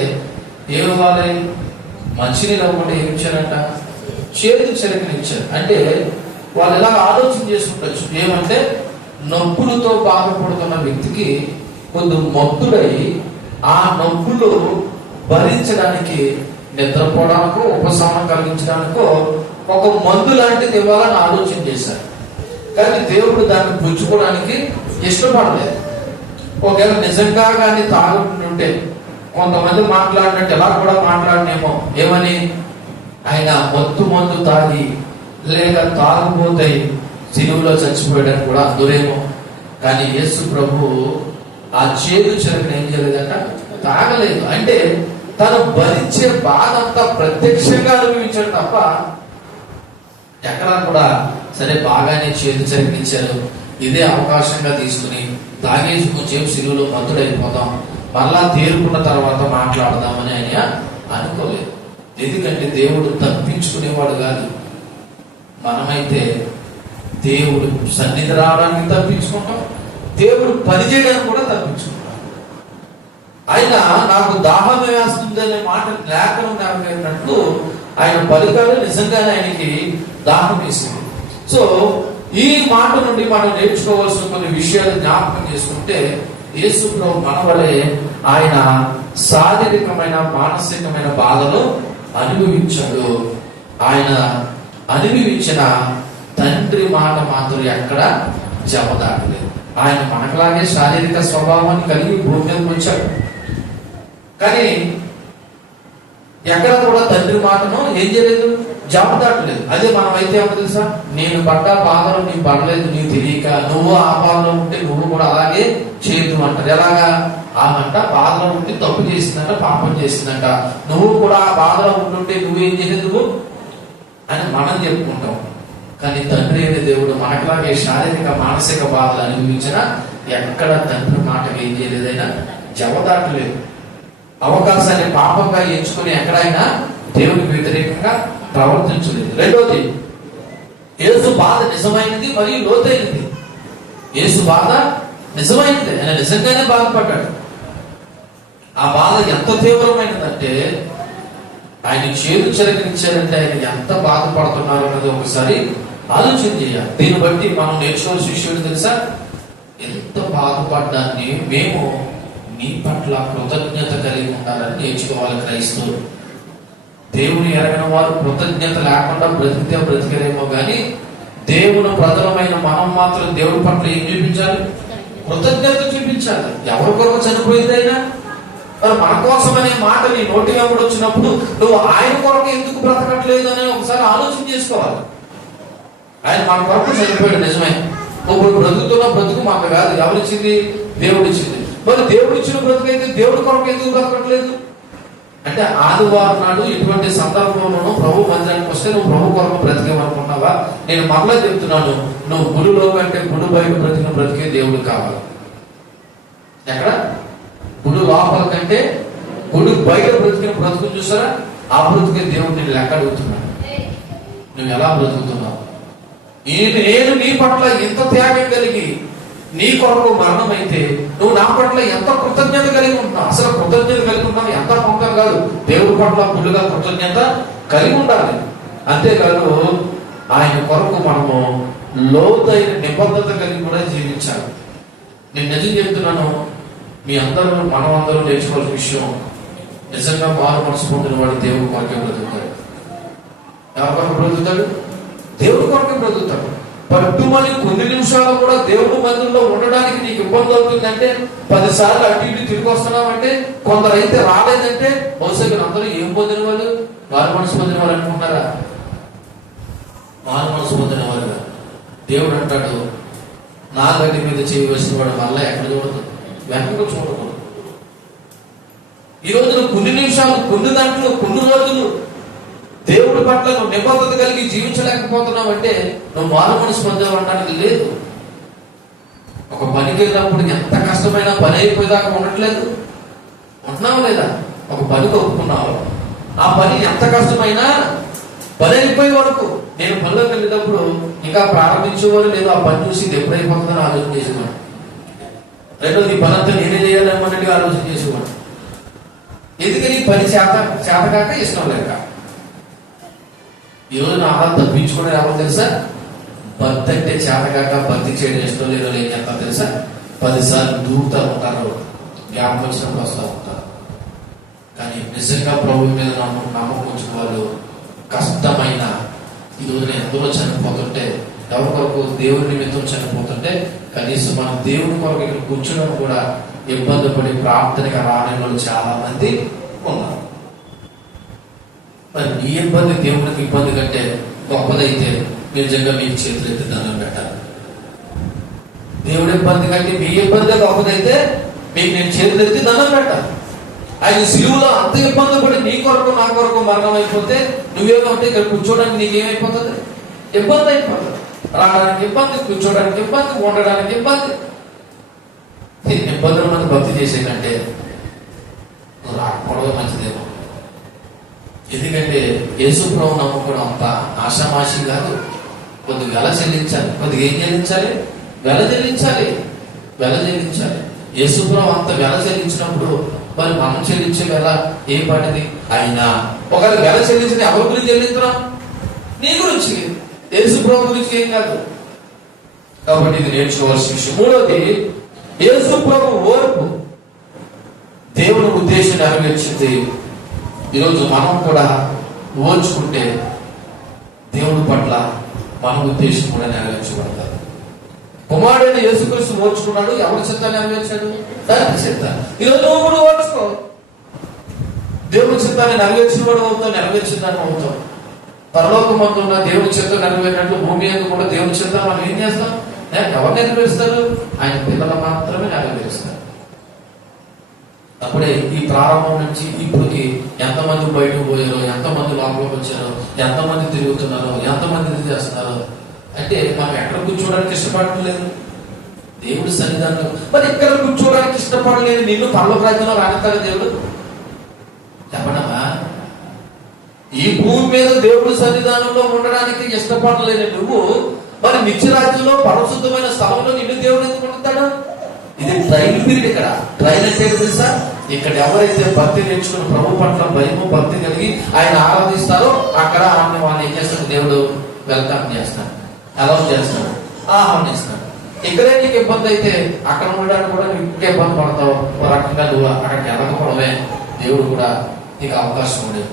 ఏమవ్వాలి? మంచినీళ్ళు అవ్వకుండా ఏం ఇచ్చారంట? చేదు చెరకని ఇచ్చారు. అంటే వాళ్ళు ఇలా ఆలోచన చేసుకుంటచ్చు. ఏమంటే నొప్పులతో బాధపడుతున్న వ్యక్తికి కొద్ది మొత్తుడై ఆ నొప్పులు భరించడానికి, నిద్రపోవడానికో ఉపశమనం కలిగించడానికో ఒక మందు లాంటిది ఇవ్వాలని ఆలోచన చేశారు. కానీ దేవుడు దాన్ని పుచ్చుకోవడానికి ఇష్టపడలేదు. ఒకవేళ నిజంగా కానీ తాగుతుంటే కొంతమంది మాట్లాడినట్టు ఎలా కూడా మాట్లాడినేమో. ఏమని? ఆయన మత్తు మందు తాగి లేక తాగుపోతే సిలువలో చచ్చిపోయాడని కూడా అందురేమో. కానీ యేసు ప్రభు ఆ చేదు చెరకుని ఏం చేయలేదట? తాగలేదు. అంటే తను భరించే బాధ అంతా ప్రత్యక్షంగా అనుభవించాడు తప్ప ఎక్కడా కూడా సరే బాగానే చేదు చెరకనిచ్చారు, ఇదే అవకాశంగా తీసుకుని తాగేసి కొంచెం సిలువలో మత్తుడైపోతాం, మళ్ళా తేరుకున్న తర్వాత మాట్లాడదామని ఆయన అనుకోలేదు. ఎందుకంటే దేవుడు తప్పించుకునేవాడు కాదు. మనమైతే దేవుడు సన్నిధి రావడానికి తప్పించుకుంటాం, దేవుడు పనిచేయడానికి కూడా తప్పించుకుంటాం. ఆయన నాకు దాహం వేస్తుంది అనే మాట లేఖనం నెరవేరినట్లు ఆయన పలికాలు నిజంగానే ఆయనకి దాహం వేసింది. సో ఈ మాట నుండి మనం నేర్చుకోవాల్సిన కొన్ని విషయాలు జ్ఞాపకం చేసుకుంటే, యేసు ప్రభు మన వలె ఆయన శారీరకమైన మానసికమైన బాధలు అనుభవించాడు. ఆయన అనుభవించిన తండ్రి మాట మాత్రం ఎక్కడ జమదాటలేదు. ఆయన మనకులాగే శారీరక స్వభావాన్ని కలిగి భూమి మీదకి వచ్చాడు. కానీ ఎక్కడ కూడా తండ్రి మాటను ఏం చేయలేదు? జమదాటలేదు. అదే మనం అయితే ఏమో తెలుసా? నేను పడ్డ బాధలు నీకు పడలేదు, నీకు తెలియక నువ్వు ఆ బాధలో ఉంటే నువ్వు కూడా అలాగే చేయదు అంటారు. ఎలాగా? ఆమంట బాధలో ఉంటే తప్పు చేసిందంట, పాపం చేసిందంట, నువ్వు కూడా ఆ బాధలో ఉంటుంటే నువ్వేం చేయలేదు అని మనం చెప్పుకుంటాం. కానీ తండ్రి అనే దేవుడు మనకులాగే శారీరక మానసిక బాధలు అనుభవించిన ఎక్కడ తండ్రి మాటకి ఏం చేయలేదైనా జవదాటలేదు. అవకాశాన్ని పాపంగా ఎంచుకుని ఎక్కడైనా దేవుడికి వ్యతిరేకంగా ప్రవర్తించలేదు. రెండోది, యేసు బాధ నిజమైనది మరియు లోతైనది. యేసు బాధ నిజమైనది, ఆయన నిజంగానే బాధపడ్డాడు. ఆ బాధ ఎంత తీవ్రమైనదంటే ఆయన చేదు చెరకనిచ్చారంటే ఆయన ఎంత బాధపడుతున్నారు అన్నది ఒకసారి ఆలోచన చేయాలి. దీన్ని బట్టి మనం నేర్చుకోవాల్సిన విషయం తెలుసా? ఎంత బాధపడ్డాన్ని మేము నీ పట్ల కృతజ్ఞత కలిగి ఉండాలని నేర్చుకోవాలి క్రైస్తవులు. దేవుని ఎరగిన వారు కృతజ్ఞత లేకుండా బ్రతికితే బ్రతికరేమో కానీ దేవుని ప్రజలమైన మనం మాత్రం దేవుడి పట్ల ఏం చూపించాలి? కృతజ్ఞత చూపించాలి. ఎవరి కొరకు చనిపోయింది అయినా మరి మన కోసం అనే మాట నీ నోటి వెంబడి వచ్చినప్పుడు నువ్వు ఆయన కొరకు ఎందుకు బ్రతకట్లేదు అని ఒకసారి ఆలోచన చేసుకోవాలి. ఆయన మన కొరకు చనిపోయాడు నిజమే. ఇప్పుడు బ్రతుకుతున్న బ్రతుకు మాకు కాదు, ఎవరిచ్చింది? దేవుడు ఇచ్చింది. మరి దేవుడు ఇచ్చిన బ్రతుకైతే దేవుడి కొరకు ఎందుకు బ్రతకట్లేదు అంటే, ఆదివారం నాడు ఇటువంటి సందర్భంలోనూ ప్రభు మందిరానికి వస్తే నువ్వు ప్రభు కొరకు బ్రతికేమనుకున్నావా? నేను మరలా చెప్తున్నాను, నువ్వు గుడిలో కంటే గుడి బయట బ్రతికిన బ్రతికే దేవుడు కావాలి. ఎక్కడ? గుడి లోపల కంటే గుడి బయట బ్రతికిన బ్రతుకుని చూసారా? ఆ బ్రతికే దేవుడు నేను లెక్క అడుగుతున్నాను. నువ్వు ఎలా బ్రతుకుతున్నావు? నేను నీ పట్ల ఎంత త్యాగం కలిగి నీ కొరకు మరణం అయితే నువ్వు నా పట్ల ఎంత కృతజ్ఞత కలిగి ఉంటున్నావు? అసలు కృతజ్ఞత కలిగి ఉన్నావు ఎంత పొందం కాదు, దేవుడి పట్ల ఫుల్లుగా కృతజ్ఞత కలిగి ఉండాలి. అంతేకాదు ఆయన కొరకు మనము లోతైన నిబద్ధత కలిగి కూడా జీవించాలి. నేను నిజం చెప్తున్నాను, మీ అందరూ మనమందరూ నేర్చుకోవాల్సిన విషయం, నిజంగా మారు మనసు పొందిన వాడు దేవుడి కొరకే బ్రతుకుతాడు. ఎవరి కొరకు బ్రతుకుతాడు? దేవుడి కొరకే బ్రతుకుతాడు. పట్టుమని కొన్ని నిమిషాలు కూడా దేవుడి మందిరంలో ఉండడానికి నీకు ఇబ్బంది అవుతుందంటే, 10 సార్లు అటు ఇటు తిరిగి వస్తున్నావంటే, కొందరు అయితే రాలేదంటే బహుశా అందరూ ఏం పొందిన వాళ్ళు? వారు మనసు పొందిన వాళ్ళు అనుకుంటున్నారా? మారు మనసు పొందిన వారుగా. దేవుడు అంటాడు, నా గడ్డి మీద చేయి వేసిన వాడు మళ్ళా ఎక్కడ చూడదు, వెనక చూడకూడదు. ఈరోజు నువ్వు కొన్ని నిమిషాలు, కొన్ని దాంట్లో, కొన్ని రోజులు దేవుడి పట్ల నువ్వు నిబద్ధత కలిగి జీవించలేకపోతున్నావు అంటే నువ్వు మారు మనసు పొందేవడానికి లేదు. ఒక పనికి వెళ్ళినప్పుడు ఎంత కష్టమైన పని అయిపోయేదాకా ఉండట్లేదు, ఉంటున్నావు లేదా? ఒక పనికి ఒప్పుకున్నావు, ఆ పని ఎంత కష్టమైనా పని అయిపోయే వరకు, నేను పనిలోకి వెళ్ళేటప్పుడు ఇంకా ప్రారంభించేవారు లేదు, ఆ పని చూసి ఇది ఎప్పుడైపోతుందని ఆలోచన చేసేవాడు. రెండోది, ఈ పని అంతా నేనే చేయాలన్నట్టుగా ఆలోచన చేసేవాడు. ఎందుకని? పని చేతకాక ఇష్టం లేక. ఈరోజు నా ఆహారం తప్పించుకునే రావాలి తెలుసా? భర్త అంటే చేతకాక భర్తీ చేయడం ఇష్టం లేదో ఏం చేస్తా తెలుసా? 10 సార్లు దూకుతూ ఉంటారు, జ్ఞాపకం వచ్చినప్పుడు వస్తూ ఉంటారు. కానీ నిజంగా ప్రభు మీద నమ్మకం వచ్చిన వాళ్ళు కష్టమైన, ఈరోజు నేను ఎంతో చనిపోతుంటే, ఎవరి కొరకు? దేవుడి నిమిత్తం చనిపోతుంటే కనీసం మనం దేవుడి కొరకు ఇక్కడ కూర్చోడం కూడా ఇబ్బంది పడి ప్రార్థనగా రాని వాళ్ళు చాలా మంది ఉన్నారు. మరి నీ ఇబ్బంది దేవుడికి ఇబ్బంది కంటే గొప్పదైతే నిజంగా మీకు చేతులు ఎత్తి దండం పెట్టాలి. దేవుడి ఇబ్బంది కంటే మీ ఇబ్బంది గొప్పదైతే మీకు నేను చేతులు ఎత్తి దండం పెట్టాలి. ఆయన సిలువలో అంత ఇబ్బంది పడి నీ కొరకు నా కొరకు మరణం అయిపోతే నువ్వేమంటే ఇక్కడ కూర్చోడానికి నీకేమైపోతుంది? ఇబ్బంది అయిపోతుంది. రావడానికి ఇబ్బంది, కూర్చోడానికి ఇబ్బంది, ఉండడానికి ఇబ్బంది. ఇబ్బందుల మంది భక్తి చేసే కంటే నువ్వు రాకపోవడం మంచిదేమో. ఎందుకంటే యేసు ప్రభువు నమ్ముకోవడం అంత ఆషామాషి కాదు. కొద్దిగా వెల చెల్లించాలి. కొద్దిగా ఏం చెల్లించాలి? వెల చెల్లించాలి. వెల చెల్లించాలి. యేసు ప్రభు అంత వెల చెల్లించినప్పుడు మరి మనం చెల్లించే వెల ఏ పాటిది? అయినా ఒకవేళ వెల చెల్లించిన ఎవరి గురించి చెల్లిస్తున్నాం? నీ గురించి, యేసు ప్రభు గురించి ఏం కాదు. కాబట్టి ఇది నేర్చుకోవాల్సిన విషయం. మూడోది, యేసు ప్రభు ఓర్పు దేవుని ఉద్దేశం నెరవేర్చింది. ఈరోజు మనం కూడా ఓర్చుకుంటే దేవుడి పట్ల మన ఉద్దేశం కూడా నెరవేర్చబడతారు. కుమారుడైన యేసుక్రీస్తు ఓర్చుకున్నాడు. ఎవరి చెత్త నెరవేర్చాడు? తండ్రి చెత్త. ఈరోజు నువ్వు కూడా ఓర్చుకో. దేవుడి చిత్తాన్ని నెరవేర్చిన వాడు అవుతావు, నెరవేర్చిందని అవుతావు. పరలోకమందు ఉన్న దేవుడి చిత్తం నెరవేరినట్లు భూమి మీద కూడా దేవుడి చిత్తం మనం ఏం చేస్తాం? ఎవరు నెరవేరుస్తారు? ఆయన పిల్లలు మాత్రమే నెరవేరుస్తారు. అప్పుడే ఈ ప్రారంభం నుంచి ఇప్పటికి ఎంతమంది బయటకు పోయారో, ఎంతమంది లోపలికి వచ్చారో, ఎంతమంది తిరుగుతున్నారో, ఎంతమంది ఇది చేస్తున్నారో అంటే మనం ఎక్కడ కూర్చోవడానికి ఇష్టపడలేదు? దేవుడి సన్నిధానంలో. మరి ఎక్కడ కూర్చోవడానికి ఇష్టపడలేదు నిన్ను పరలోక రాజ్యంలో రానిస్తాడు దేవుడు? చెప్పడమా? ఈ భూమి మీద దేవుడి సన్నిధానంలో ఉండడానికి ఇష్టపడలేని నువ్వు మరి నిత్యరాజ్యంలో పరిశుద్ధమైన స్థలంలో నిన్ను దేవుడు ఎందుకు ఉంటాడు? ఇది ట్రైన్ పీరియడ్. ఇక్కడ ట్రైన్ అంటే తెలుసా? ఇక్కడ ఎవరైతే భక్తి నేర్చుకుని ప్రభు పట్ల భయము భక్తి కలిగి ఆయన ఆరాధిస్తారో అక్కడ వాళ్ళని ఏం చేస్తాడు? దేవుడు వెల్కమ్ చేస్తాడు, అలౌ చేస్తాడు, ఆహ్వానిస్తాడు. ఇక్కడే నీకు ఇబ్బంది అయితే అక్కడ ఉండడానికి కూడా నువ్వు ఇంకా ఇబ్బంది పడతావు. ఒక రకంగా నువ్వు అక్కడికి ఎదగపడమే దేవుడు కూడా నీకు అవకాశం ఉండేది.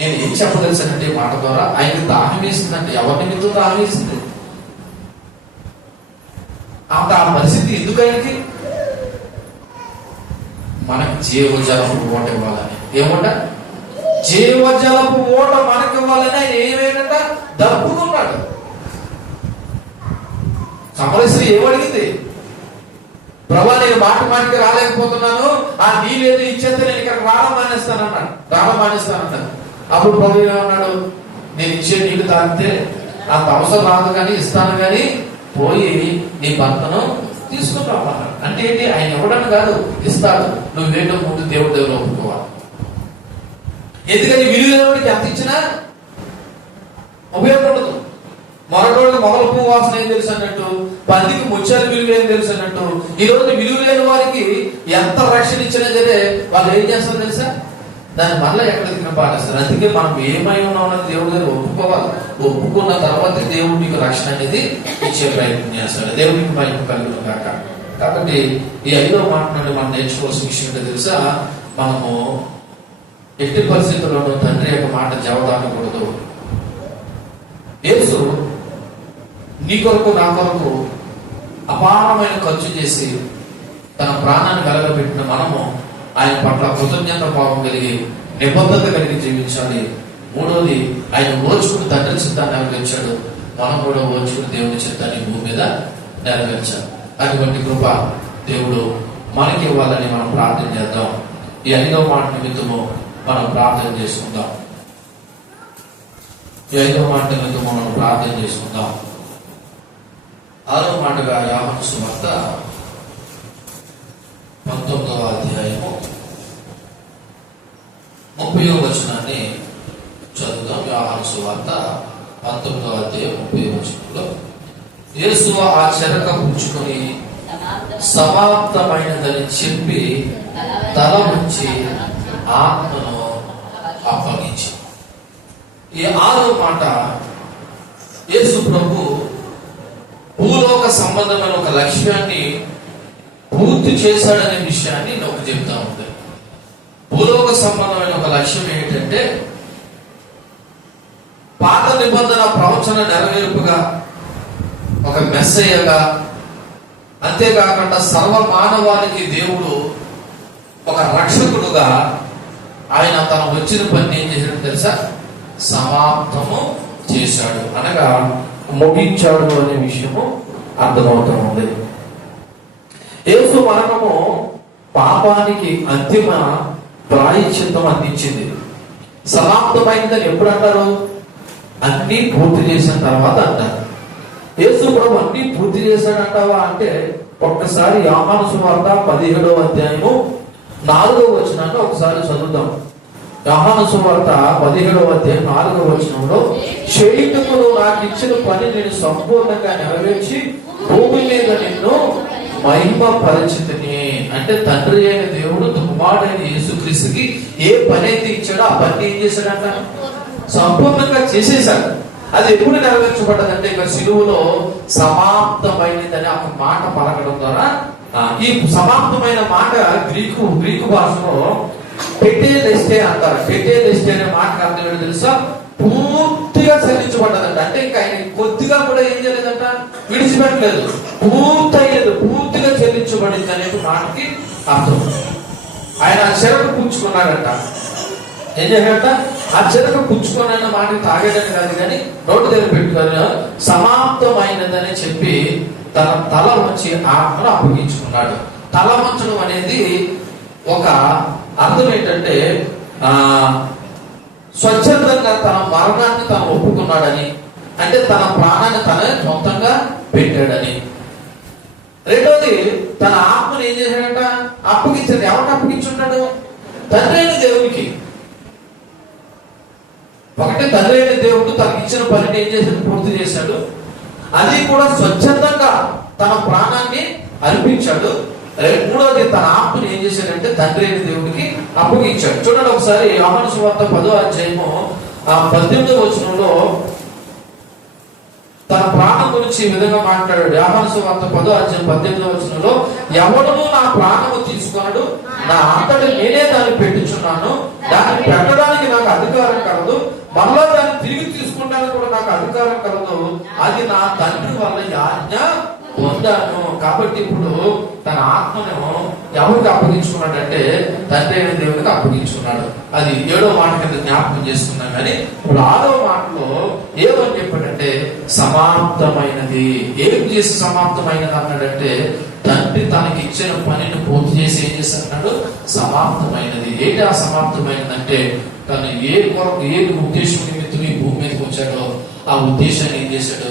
నేను ఏం చెప్పదలిసానంటే మాట ద్వారా ఆయనకి దాహం వేసిందంటే ఎవరి నిమిత్తం దాహం వేసింది? అంత ఆ పరిస్థితి ఎందుకు ఆయనకి? మనకి జీవజలపు ఓట ఇవ్వాలని. ఏమంట? జీవజలపు ఓట మనకి ఇవ్వాలని ఆయన ఏమేనంట? దప్పుకున్నాడు. సమరశ్రీ ఏమడిగింది? ప్రభా, నేను మాటికి రాలేకపోతున్నాను, ఆ నీళ్ళేది ఇచ్చేస్తే నేను ఇక్కడ రావడం మానేస్తానంటాను. అప్పుడు ప్రభు ఏమన్నాడు? నేను ఇచ్చే నీళ్లు తాగితే అంత అవసరం రాదు కానీ ఇస్తాను, కానీ పోయి నీ భర్తను తీసుకుంటావు అన్నాడు. అంటే ఏంటి? ఆయన ఇవ్వడానికి కాదు, ఇస్తాడు. నువ్వు వేయడం ముందు దేవుడు ఒప్పుకోవాలి. ఎందుకని విలువైనవాడికి ఎంత ఇచ్చినా ఉపయోగపడదు. మొరటోడికి మొగల పువ్వు వాసన ఏం తెలుసు అన్నట్టు, పందికి ముత్యాల విలువ ఏం తెలుసు అన్నట్టు, ఈ రోజు విలువ లేని వారికి ఎంత రక్షణ ఇచ్చినా సరే వాళ్ళు ఏం చేస్తారు తెలుసా? దాన్ని మళ్ళీ ఎక్కడ దిగిన పాటిస్తారు. అందుకే మనం ఏమై ఉన్నామన్నది దేవుడి దగ్గర ఒప్పుకోవాలి. ఒప్పుకున్న తర్వాత దేవుడు మీకు రక్షణ అనేది ఇచ్చే ప్రయత్నం చేస్తాడు. దేవుడికి మహిమ కలుగును కాక. కాబట్టి ఈ 5వ మాట నుండి మనం నేర్చుకోవాల్సిన విషయం ఏంటో తెలుసా? మనము ఎట్టి పరిస్థితుల్లోనూ తండ్రి యొక్క మాట జవదానకూడదు. యేసు నీ కొరకు నా కొరకు అపారమైన ఖర్చు చేసి తన ప్రాణాన్ని కలగబెట్టిన మనము ఆయన పట్ల కృతజ్ఞత భావం కలిగి నిబద్ధత కలిగి జీవించాలి. మూడోది ఆయన ఓర్చుకుని తండ్రి చిత్తాన్ని నెరవేర్చాడు. మనం కూడా ఓర్చుకుని దేవుని చిత్తాన్ని భూమి మీద నెరవేర్చాలి. అటువంటి కృప దేవుడు మనకి ఇవ్వాలని మనం ప్రార్థన చేద్దాం. ఈ 5వ మాట నిమిత్తము మనం ప్రార్థన చేసుకుందాం. ఈ 5వ మాట నిమిత్తము మనం ప్రార్థన చేసుకుందాం. 6వ మాటగా యోహాను సువార్త 19వ అధ్యాయము 30వ వచనాన్ని చదువుదాం. యోహాను సువార్త 19వ అధ్యాయం 30వ వచనంలో, యేసు ఆ చెరక పుచ్చుకొని సమాప్తమైనదని చెప్పి తల ఉంచి ఆత్మను అప్పగించి. ఈ 6వ మాట యేసు ప్రభు భూలోక సంబంధమైన ఒక లక్ష్యాన్ని పూర్తి చేశాడనే విషయాన్ని నాకు చెప్తా ఉంది. భూలోక సంబంధమైన ఒక లక్ష్యం ఏంటంటే పాత నిబంధన ప్రవచన నెరవేర్పుగా, ఒక మెస్సయ్యగా, అంతేకాకుండా సర్వ మానవాళికి దేవుడు ఒక రక్షకుడుగా ఆయన తన వచ్చిన పని ఏం చేశాడు తెలుసా? సమాప్తము చేశాడు, అనగా ముగించాడు అనే విషయము అర్థమవుతూ ఉంది. యేసు మరణము పాపానికి అంతిమ ప్రాయశ్చిత్తం అందించింది. సమాప్తమైందని ఎప్పుడు అంటారు? అన్ని పూర్తి చేసిన తర్వాత అంటారు. యేసు ప్రభు అన్ని పూర్తి చేశాడంటావా అంటే ఒక్కసారి యోహాను సువార్త 17వ అధ్యాయము 4వ వచనాన్ని ఒకసారి చదువుదాం. యోహాను సువార్త 17వ అధ్యాయం 4వ వచనంలో, చేయుటకు నాకు ఇచ్చిన పని నేను సంపూర్ణంగా నెరవేర్చి భూమి మీద నిన్ను మహిమ పరిచితిని. అంటే తండ్రి అయిన దేవుడు కుమారుడైన యేసుక్రీస్తుకి ఏ పని అయితే ఇచ్చాడో ఆ పని ఏం చేశాడంట? సంపూర్ణంగా చేసేశాడు. అది ఎప్పుడు నెరవేర్చబడ్డదంటే ఇక సిలువలో సమాప్తమైనదని ఒక మాట పలకడం ద్వారా, ఈ సమాప్తమైన మాట గ్రీకు భాషలో పెటేలెస్టే అంటారు. పెటేలెస్టే అనే మాటకు అర్థం ఏంటో తెలుసా? పూర్తిగా చెల్లించబడ్డదంట. అంటే ఇంకా ఆయన కొద్దిగా కూడా ఏం చేయలేదంట, విడిచిపెట్టలేదు, పూర్తయ్యేది, పూర్తిగా చెల్లించబడింది అనే మాటకి అర్థం. ఆయన చెరకు పుచ్చుకున్నాడంట. ఏం చేశాడంట? ఆ చెరకు పుచ్చుకున్న మాట తాగేటట్టు కాదు, కానీ రోడ్డు దగ్గర పెట్టుకొని సమాప్తమైనదని చెప్పి తన తల వంచి ఆత్మను అప్పగించుకున్నాడు. తల వంచడం అనేది ఒక అర్థం ఏంటంటే స్వచ్ఛందంగా తన మరణాన్ని తను ఒప్పుకున్నాడని, అంటే తన ప్రాణాన్ని తనే సొంతంగా పెట్టాడని. రెండోది, తన ఆత్మను ఏం చేశాడంట? అప్పగించాడు. ఎవరికి అప్పగించుంటాడు? తండ్రి అయిన దేవునికి. ఒకటి, తండ్రి అయిన దేవుడు తనకి ఇచ్చిన పనిని ఏం చేశాడు? పూర్తి చేశాడు. అది కూడా స్వచ్ఛందంగా తన ప్రాణాన్ని అర్పించాడు. మూడోది, తన ఆత్మను ఏం చేశాడంటే తండ్రి అయిన దేవుడికి అప్పగించాడు. చూడండి ఒకసారి యోహాను సువార్త 10వ అధ్యాయము 18వ వచనంలో తన ప్రాణం గురించి ఈ విధంగా మాట్లాడాడు. యోహాను సువార్త 10వ అధ్యాయం 18వ వచనంలో, ఎవడును నా ప్రాణము తీసుకొనడు, నా అంతటి నేనే దాన్ని పెట్టుచున్నాను, దాన్ని పెట్టడానికి నాకు అధికారం కలదు, మళ్ళా దాన్ని తిరిగి తీసుకుంటానికి కూడా నాకు అధికారం కలదు, అది నా తండ్రి వల్ల ఆజ్ఞ పొందాను. కాబట్టి ఇప్పుడు తన ఆత్మను ఎవరికి అప్పగించుకున్నాడంటే తండ్రి అయిన దేవునికి అప్పగించుకున్నాడు. అది 7వ మాట కింద జ్ఞాపకం చేసుకున్నాం. కానీ ఇప్పుడు 6వ మాటలో ఏమని చెప్పాడంటే సమాప్తమైనది. ఏం చేసి సమాప్తమైనది అన్నాడంటే తండ్రి తనకి ఇచ్చిన పనిని పూర్తి చేసి ఏం చేస్తాడు? సమాప్తమైనది. ఏంటి ఆ సమాప్తమైనది అంటే తను ఏ ఉద్దేశం నిమిత్తం ఈ భూమి మీదకి వచ్చాడో ఆ ఉద్దేశాన్ని ఏం చేశాడు?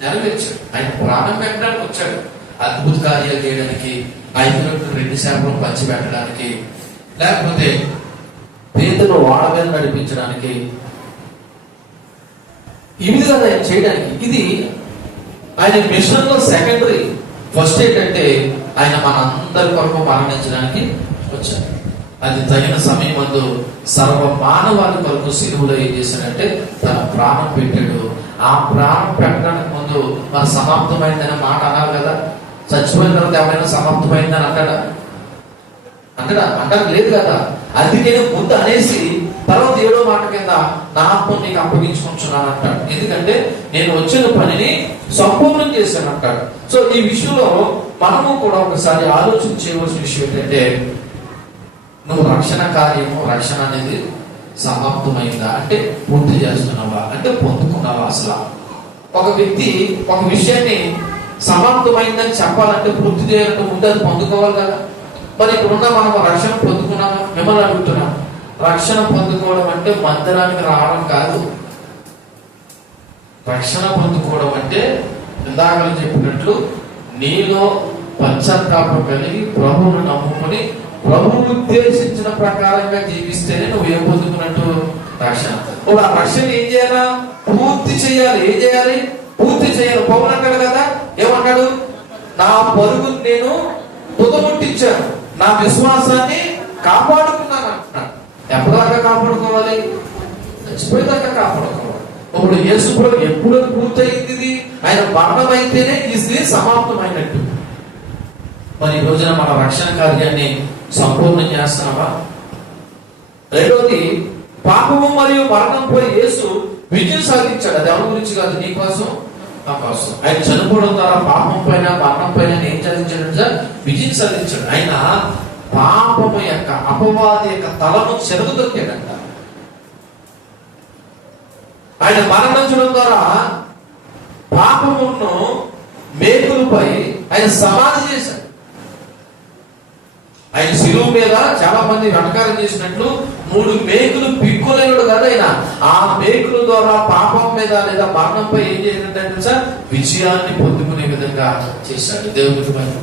నెరవేర్చాడు. ఆయన ప్రాణం పెట్టడానికి వచ్చాడు. అద్భుత కార్యాలు చేయడానికి, 5 రొట్టెలు 2 చేపలు పంచిపెట్టడానికి, లేకపోతే పేతురు వాడ మీద నడిపించడానికి, ఇవి కదా ఆయన చేయడానికి. ఇది ఆయన మిషన్ లో సెకండరీ. ఫస్ట్ ఏంటంటే ఆయన మనందరి కొరకు మరణించడానికి వచ్చాడు. అది తగిన సమయం అందు సర్వ మానవాళి కొరకు సిలువలో ఏం చేశాడంటే తన ప్రాణం పెట్టాడు. ఆ ప్రాణం పెట్టడానికి ముందు మన సమాప్తమైందనే మాట అన్నారు కదా. చచ్చిపోయిన తర్వాత ఎవరైనా సమాప్తమైందని అంటాడా? అంటాడు లేదు కదా. అందుకే ముందు అనేసి తర్వాత 7వ మాట కింద నా ఆత్మను నీకు అప్పగించుకుంటున్నాను అంటాడు. ఎందుకంటే నేను వచ్చిన పనిని సంపూర్ణం చేశాను అంటాడు. సో ఈ విషయంలో మనము కూడా ఒకసారి ఆలోచన చేయవలసిన విషయం ఏంటంటే, నువ్వు రక్షణ కార్యము, రక్షణ అనేది సమాప్తమైందా అంటే పూర్తి చేస్తున్నావా అంటే పొందుకున్నావా? అసలు ఒక వ్యక్తి ఒక విషయాన్ని సమాప్తమైందని చెప్పాలంటే పూర్తి చేయాలంటే ముందు అది పొందుకోవాలి కదా. మరి ఇప్పుడున్న మనం రక్షణ పొందుకున్నామా? మిమ్మల్ని అడుగుతున్నా, రక్షణ పొందుకోవడం అంటే మందిరానికి రావడం కాదు. రక్షణ పొందుకోవడం అంటే ఇందాక చెప్పినట్లు నీలో పశ్చాత్తాపం కలిగి ప్రభువును నమ్ముకొని ప్రభువు ఉద్దేశించిన ప్రకారంగా జీవిస్తేనే నువ్వు ఏం పొందుకున్నట్టు? రక్షణ. ఇప్పుడు ఆ రక్షణ ఏం చేయాలా? పూర్తి చేయాలి. ఏం చేయాలి? పూర్తి చేయాలి. పౌలు అంటాడు కదా, ఏమంటాడు? నా పరుగు నేను తుదముట్టించాను, నా విశ్వాసాన్ని కాపాడుకున్నాను అంటున్నాడు. ఎప్పటిదాకా కాపాడుకోవాలి? చచ్చిపోయేదాకా కాపాడుకోవాలి. ఇప్పుడు యేసు ప్రభు ఎప్పుడు పూర్తయింది? ఆయన మరణం అయితేనే ఇది సమాప్తమైనట్టు. మరి ఈ రోజున మన రక్షణ కార్యాన్ని సంపూర్ణం చేస్తున్నావా? రెండోది, పాపము మరియు మరణం పోయి యేసు విజయం సాధించాడు. అది ఎవరి గురించి కాదు, నీ కోసం నా కోసం. ఆయన చనిపోవడం ద్వారా పాపం పైన మరణం పైన ఏం సాధించాడు? విజయం సాధించాడు. ఆయన పాపము యొక్క అపవాది యొక్క తలను చెరగదొక్కాడంట. ఆయన మరణించడం ద్వారా పాపమును మేకులపై ఆయన సమాధి చేశాడు. ఆయన శిలువ మీద చాలా మంది వెనకారం చేసినట్లు 3 మేకులు పిక్కోలేడు కదా ఆయన. ఆ మేకుల ద్వారా పాపం మీద లేదా మరణంపై ఏం చేసినట్టు సార్ విజయాన్ని పొందుకునే విధంగా చేశాడు. దేవుడికి మహిమ.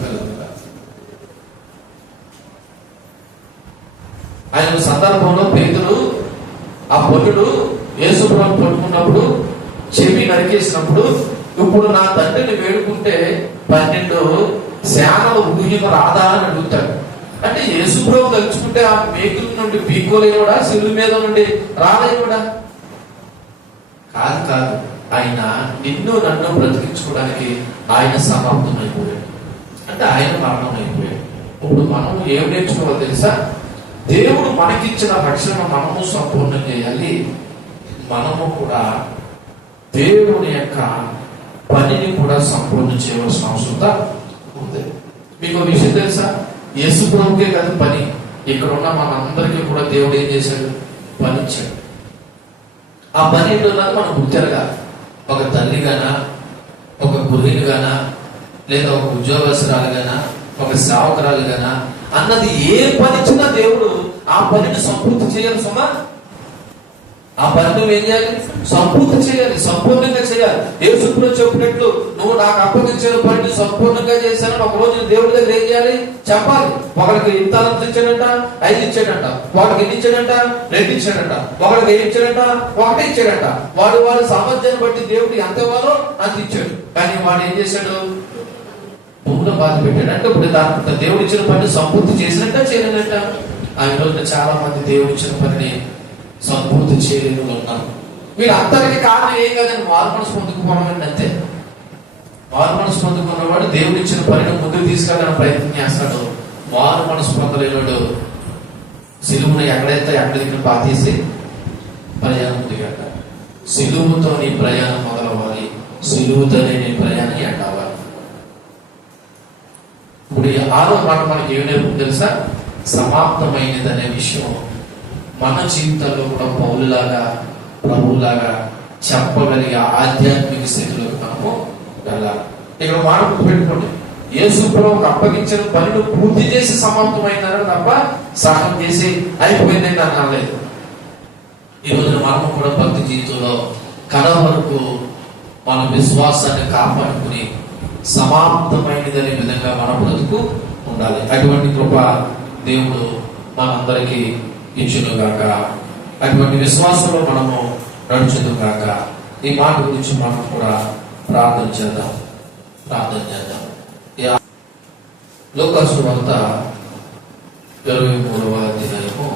ఆయన సందర్భంలో పేతురు ఆ పొన్నుడు యేసుప్రభువును పట్టుకున్నప్పుడు చెవి నరికేసినప్పుడు, ఇప్పుడు నా తండ్రిని వేడుకుంటే 12 శానలు ఊహిమ రాదా అని అడుగుతాడు. అంటే యేసుప్రభు తలుచుకుంటే ఆ మేకుల నుండి పీకోలేనివాడా? శిలువ మీద నుండి రాలేనివాడా? కాదు. ఆయన నిన్ను నన్ను బ్రతికించుకోవడానికి ఆయన సమాప్తమైపోయాడు. అంటే ఆయన మరణం అయిపోయాడు. ఇప్పుడు మనం ఏం నేర్చుకోవాలో తెలుసా? దేవుడు మనకిచ్చిన రక్షణ మనము సంపూర్ణం చేయాలి. మనము కూడా దేవుని యొక్క పనిని కూడా సంపూర్ణం చేయవలసిన అవసరం ఉంది. మీకు విషయం తెలుసా? యేసు ప్రభుకే కాదు పని, ఇక్కడ ఉన్న మనందరికీ కూడా దేవుడు ఏం చేశాడు? పని ఇచ్చాడు. ఆ పని ఏంటన్నా మనం గుర్తెరగా, ఒక తల్లిగానా, ఒక గృహిణిగానా, లేదా ఒక ఉద్యోగస్తురాలుగానా, ఒక సేవకురాలుగానా అన్నది ఏ పని ఇచ్చినా దేవుడు ఆ పనిని సంపూర్తి చేయాలి. సుమా, ఆ పని నువ్వు ఏం చేయాలి? సంపూర్తి చేయాలి, సంపూర్ణంగా చేయాలి. యేసుప్రభు చెప్పినట్లు నువ్వు నాకు అప్పగించిన పనిని సంపూర్ణంగా చేశానని ఒక రోజు దేవుడి దగ్గర ఏం చేయాలి? చెప్పాలి. ఒకరికి ఇంత ఇచ్చాడంట, 5 ఇచ్చాడంట. వాడికి ఎన్ని ఇచ్చాడంట? 2 ఇచ్చాడంట. ఒకరికి ఏం ఇచ్చాడంట? 1 ఇచ్చాడంట. వాడి సామర్థ్యాన్ని బట్టి దేవుడు ఎంత ఇవ్వాలో అంత ఇచ్చాడు. కానీ వాడు ఏం చేశాడు? భూమిలో బాధ పెట్టాడు. అంటే ఇప్పుడు దాని దేవుడు ఇచ్చిన పని సంపూర్తి చేసినట్ట చేయలేదంట. ఆ రోజున చాలా మంది దేవుడు ఇచ్చిన పనిని సంపూర్తి చేయలేని ఉన్నారు. వీళ్ళందరికీ కారణం ఏం కాదని మారు మనసు పొందుకుపోవడం అంతే. మారు మనసు పొందుకున్నవాడు దేవుడు ఇచ్చిన పనిని ముందుకు తీసుకెళ్ళడానికి ప్రయత్నం చేస్తాడు. మారు మనసు పొందలేనివాడు సిలువును ఎక్కడైతే పాతేసి ప్రయాణం ముందుకెళ్ళ. సిలువుతో నీ ప్రయాణం మొదలవ్వాలి, సిలువుతోనే నీ ప్రయాణం ఎండవాలి. ఇప్పుడు 6వ మాట మనకి ఏం నేర్పుతుంది తెలుసా? సమాప్తమైనది అనే విషయం మన జీవితంలో కూడా పౌలులాగా ప్రభువులాగా చెప్పగలిగే ఆధ్యాత్మిక స్థితిలోకి మనము వెళ్ళాలి. ఇక్కడ మాట గుర్తుపెట్టుకోండి, యేసు ప్రభువుకు అప్పగించిన పనిని పూర్తి చేసి సమాప్తమైందన్నాడు తప్ప సహనం చేసి అయిపోయిందని అనలేదు. ఈ రోజున మనము కూడా భక్తి జీవితంలో కడ వరకు మన విశ్వాసాన్ని కాపాడుకుని సమాప్తమైనదనే విధంగా మన బ్రతుకు ఉండాలి. అటువంటి కృప దేవుడు మనందరికీ ఇచ్చునుగాక. అటువంటి విశ్వాసంలో మనము నడుచునుగాక. ఈ మాట గురించి మనం కూడా ప్రార్థన చేద్దాం. లూకాసు వార్త 23వ అధ్యాయము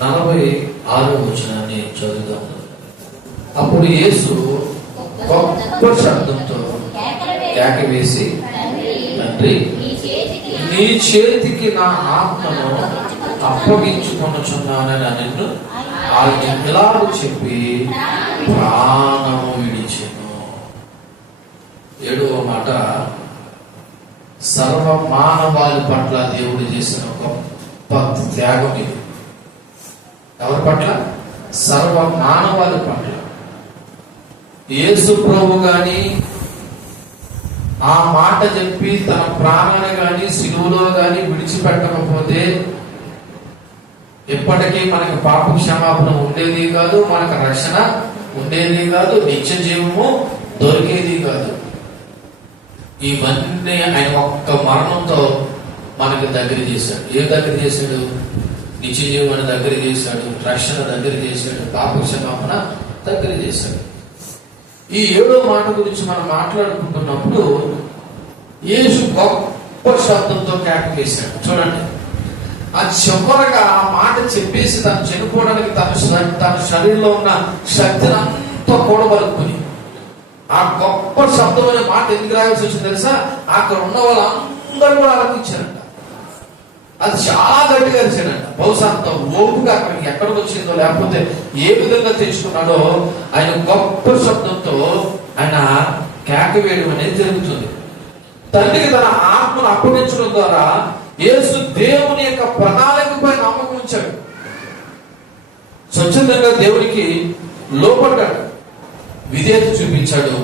46వ వచనాన్ని చదువుదాం. అప్పుడు యేసు గొప్ప శబ్దంతో కేక వేసి, తండ్రి, నీ చేతికి నా ఆత్మను అప్పగించుకొనుచున్నానని నిన్ను ఆయన ఇలాగ చెప్పి ప్రాణము విడిచెను. 7వ మాట, సర్వ మానవాళి పట్ల దేవుడు చేసిన గొప్ప త్యాగం ఇది. ఎవరి పట్ల? సర్వ మానవాళి పట్ల. యేసు ప్రభు గాని ఆ మాట చెప్పి తన ప్రాణాన్ని గాని సిలువలో గాని విడిచిపెట్టకపోతే ఎప్పటికీ మనకి పాప క్షమాపణ ఉండేది కాదు, మనకు రక్షణ ఉండేది కాదు, నిత్య జీవము దొరికేది కాదు. ఇవన్నీ ఆయన ఒక్క మరణంతో మనకి దగ్గర చేశాడు. ఏం దగ్గర చేశాడు? నిత్య జీవాన్ని దగ్గర చేశాడు, రక్షణ దగ్గర చేశాడు, పాప క్షమాపణ దగ్గర చేశాడు. ఈ 7వ మాట గురించి మనం మాట్లాడుకుంటున్నప్పుడు యేసు గొప్ప శబ్దంతో కేకలేశాడు. చూడండి, ఆ చివరగా ఆ మాట చెప్పేసి తను చనిపోవడానికి తన శరీరంలో ఉన్న శక్తిని అంతా కూడబలుకుని ఆ గొప్ప శబ్దం అనే మాట ఎందుకు రాయాల్సి వచ్చింది తెలుసా? అక్కడ ఉన్న వాళ్ళందరూ కూడా ఆలకించారంట. అది చాలా గట్టిగా అరిచాడంట. బహుశా అంత ఓపుగా అక్కడికి ఎక్కడికి వచ్చిందో లేకపోతే ఏ విధంగా తెచ్చుకున్నాడో ఆయన గొప్ప శబ్దంతో ఆయన కేక వేయడం అనేది జరుగుతుంది. తండ్రికి తన ఆత్మను అప్పగించడం ద్వారా యేసు దేవుని యొక్క ప్రణాళికపై నమ్మకం ఉంచాడు. స్వచ్ఛందంగా దేవునికి లోపడ్డాడు, విధేయత చూపించాడు,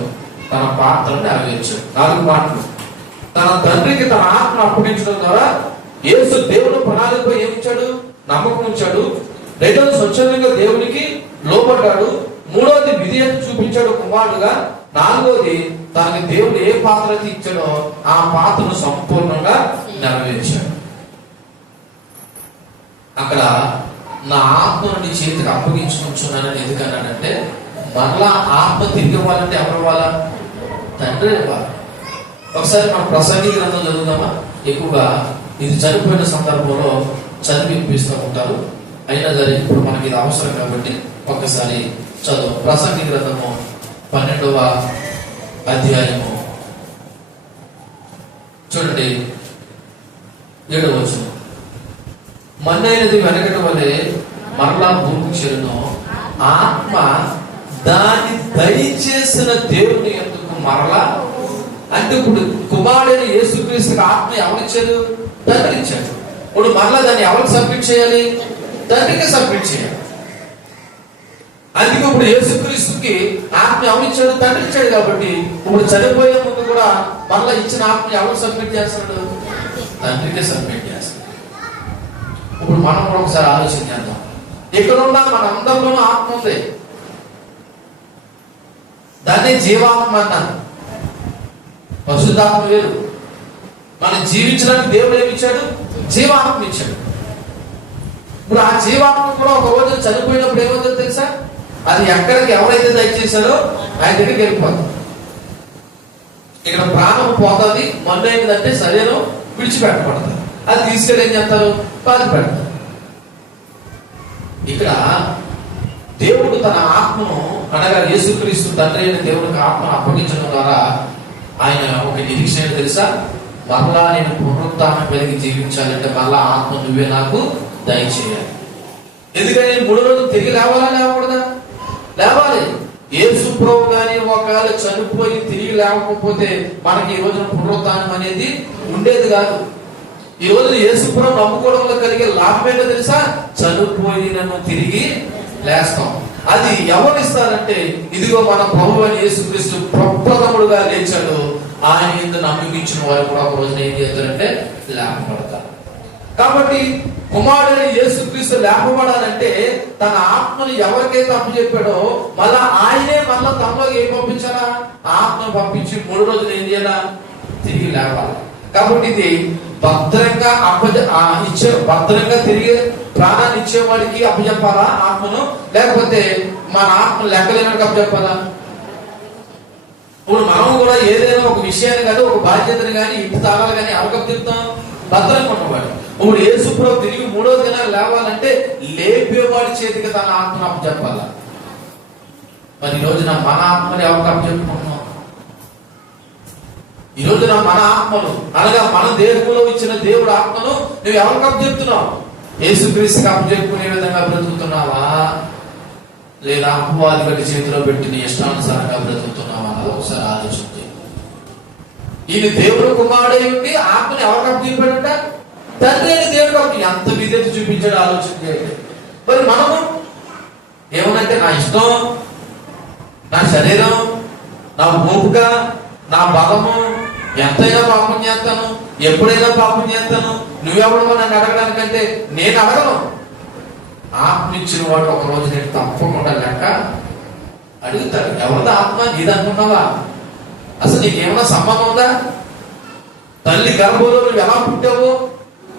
తన పాత్రను నెరవేర్చాడు. 4 మాటలు. తన తండ్రికి తన ఆత్మను అప్పగించడం ద్వారా యేసు దేవుని ప్రణాళికపై ఏమిచ్చాడు? నమ్మకం ఉంచాడు. 2వది స్వచ్ఛందంగా దేవునికి లోపడ్డాడు. 3వది విధేయత చూపించాడు కుమారుడుగా. 4వది తనకి దేవుడు ఏ పాత్ర అయితే ఇచ్చాడో ఆ పాత్రను సంపూర్ణంగా నెరవేర్చాడు. అక్కడ నా ఆత్మను నీ చేతికి అప్పగించుకుంటున్నానని ఎందుకన్నాడంటే, మరలా ఆత్మ తిరిగి ఇవ్వాలంటే ఎవరు ఇవ్వాలా? తండ్రి ఇవ్వాలి. ఒకసారి మనం ప్రసంగి గ్రంథం చదువుదామా? ఎక్కువగా ఇది చనిపోయిన సందర్భంలో చదివి వినిపిస్తూ ఉంటారు. అయినా సరే ఇప్పుడు మనకి ఇది అవసరం కాబట్టి ఒక్కసారి చదువు. ప్రసంగి గ్రంథము 12వ అధ్యాయము చూడండి, 7వ వచనం. మన్నైనది వెనకటి వలె మరలా భూమి చెరును, ఆత్మ దాన్ని దయచేసిన దేవుని ఎందుకు మరలా. అంటే ఇప్పుడు కుమారుడైన యేసుక్రీస్తుకి ఆత్మ ఎవరిచ్చాడు? తండ్రి ఇచ్చాడు. ఇప్పుడు మరలా దాన్ని ఎవరికి సబ్మిట్ చేయాలి? తండ్రికి సబ్మిట్ చేయాలి. అందుకే ఇప్పుడు యేసుక్రీస్తుకి ఆత్మ ఎవరిచ్చాడు? తండ్రి ఇచ్చాడు. కాబట్టి ఇప్పుడు చనిపోయే ముందు కూడా మరలా ఇచ్చిన ఆత్మ ఎవరు సబ్మిట్ చేస్తాడు? తండ్రికి సబ్మిట్ చేస్తాడు. ఇప్పుడు మనం కూడా ఒకసారి ఆలోచన చేద్దాం. ఇక్కడున్న మన అందరిలోనూ ఆత్మ ఉంది. దాన్ని జీవాత్మ అన్నాను. పరిశుద్ధాత్మ వేరు. మనం జీవించడానికి దేవుడు ఏమి ఇచ్చాడు? జీవాత్మ ఇచ్చాడు. ఇప్పుడు ఆ జీవాత్మ కూడా ఒక రోజు చనిపోయినప్పుడు ఏమవుతుందో తెలుసా? అది ఎక్కడికి ఎవరైతే దయచేశారో ఆయన దగ్గరికి వెళ్ళిపోతుంది. ఇక్కడ ప్రాణం పోతుంది, మొన్న ఏంటంటే శరీరం విడిచిపెట్టబడుతుంది. అది తీసుకెళ్ళి ఏం చేస్తారు? బాధ పెడతారు. ఇక్కడ దేవుడు తన ఆత్మను అనగా యేసుక్రీస్తు తండ్రి అయిన దేవుడికి ఆత్మను అప్పగించడం ద్వారా ఆయన ఒక నిరీక్షణ తెలుసా? మరలా నేను పునరుత్థానం కలిగి జీవించాలంటే మరలా ఆత్మ నువ్వే నాకు దయచేయాలి. ఎందుకని నేను 3 రోజులు తిరిగి లేవాలా లేవకూడదా? లేవాలి. యేసు ప్రభు గాని ఒకవేళ చనిపోయి తిరిగి లేవకపోతే మనకి ఈ రోజున పునరుత్థానం అనేది ఉండేది కాదు. ఈ రోజున యేసు ప్రభు నమ్ముకోవడంలో కలిగే లాభం ఏంటో తెలుసా? చనిపోయినను తిరిగి లేస్తాం. అది ఎవరు ఇస్తారంటే, ఇదిగో మన ప్రభు అని యేసుక్రీస్తు ప్రప్రథముడుగా లేచాడు. ఆయన యందు నమ్మకించిన వారు కూడా ఒక రోజున ఏం చేస్తారంటే లేపబడతారు. కాబట్టి కుమారుడైన యేసుక్రీస్తు లేపబడాలంటే తన ఆత్మను ఎవరికైతే అప్పచెప్పాడో మళ్ళా ఆయనే మళ్ళా తమలో ఏం పంపించాలా? ఆత్మను పంపించి 3 రోజులు ఏం చేయాలా? తిరిగి లేపాలి. కాబట్టి ఇది భద్రంగా భద్రంగా తిరిగి ప్రాణాన్ని ఇచ్చేవాడికి అప్పచెప్పాలా ఆత్మను, లేకపోతే మన ఆత్మ లెక్కలేనట్టు అప్పచెప్పాలా? ఇప్పుడు మనం కూడా ఏదైనా ఒక విషయాన్ని కానీ ఒక బాధ్యతని కానీ ఇంటి తాళాలు కానీ అవగం చెప్తాం భద్రంగా ఉన్నవాడు. ఇప్పుడు యేసు ప్రభు తిరిగి 3వ దినాలు లేవాలంటే లేపేవాడి చేతికి తన ఆత్మను అప్పచెప్పాలా? మరి ఈ రోజున మన ఆత్మని ఎవరికి అప్పచెప్పుకుంటున్నాం? ఈ రోజున మన ఆత్మను అనగా మన దేహంలో ఇచ్చిన దేవుడు ఆత్మను నువ్వు ఎవరికి అప్పచెప్తున్నావు? యేసుక్రీస్తుకి అప్పచెప్పుకునే విధంగా బ్రతుకుతున్నావా, లేదా అపవాది గట్టి చేతిలో పెట్టి నీ ఇష్టానుసారంగా బ్రతుకుతున్నావా? ఒకసారి ఆలోచించి. ఈయన దేవుడు కుమారుడై ఉండి ఆత్మని ఎవరికి అప్పచెప్పాడంట? తండ్రి అని దేవుడు ఎంత విధేయత చూపించాడు ఆలోచన చేయండి. మరి మనము ఏమనంటే నా ఇష్టం, నా శరీరం, నా ఓపిక, నా బలము, ఎంతైనా పాపం చేస్తాను, ఎప్పుడైనా పాపం చేస్తాను, నువ్వెవడో నన్ను అడగడానికంటే నేను అడగను. ఆత్మ ఇచ్చిన వాడు ఒకరోజు నేను తప్పకుండా లెక్క అడుగుతాడు. ఎవరిదా ఆత్మ? నీది అనుకున్నావా? అసలు నీకేమైనా సంబంధం ఉందా? తల్లి గర్భంలో నువ్వు ఎలా పుట్టావో,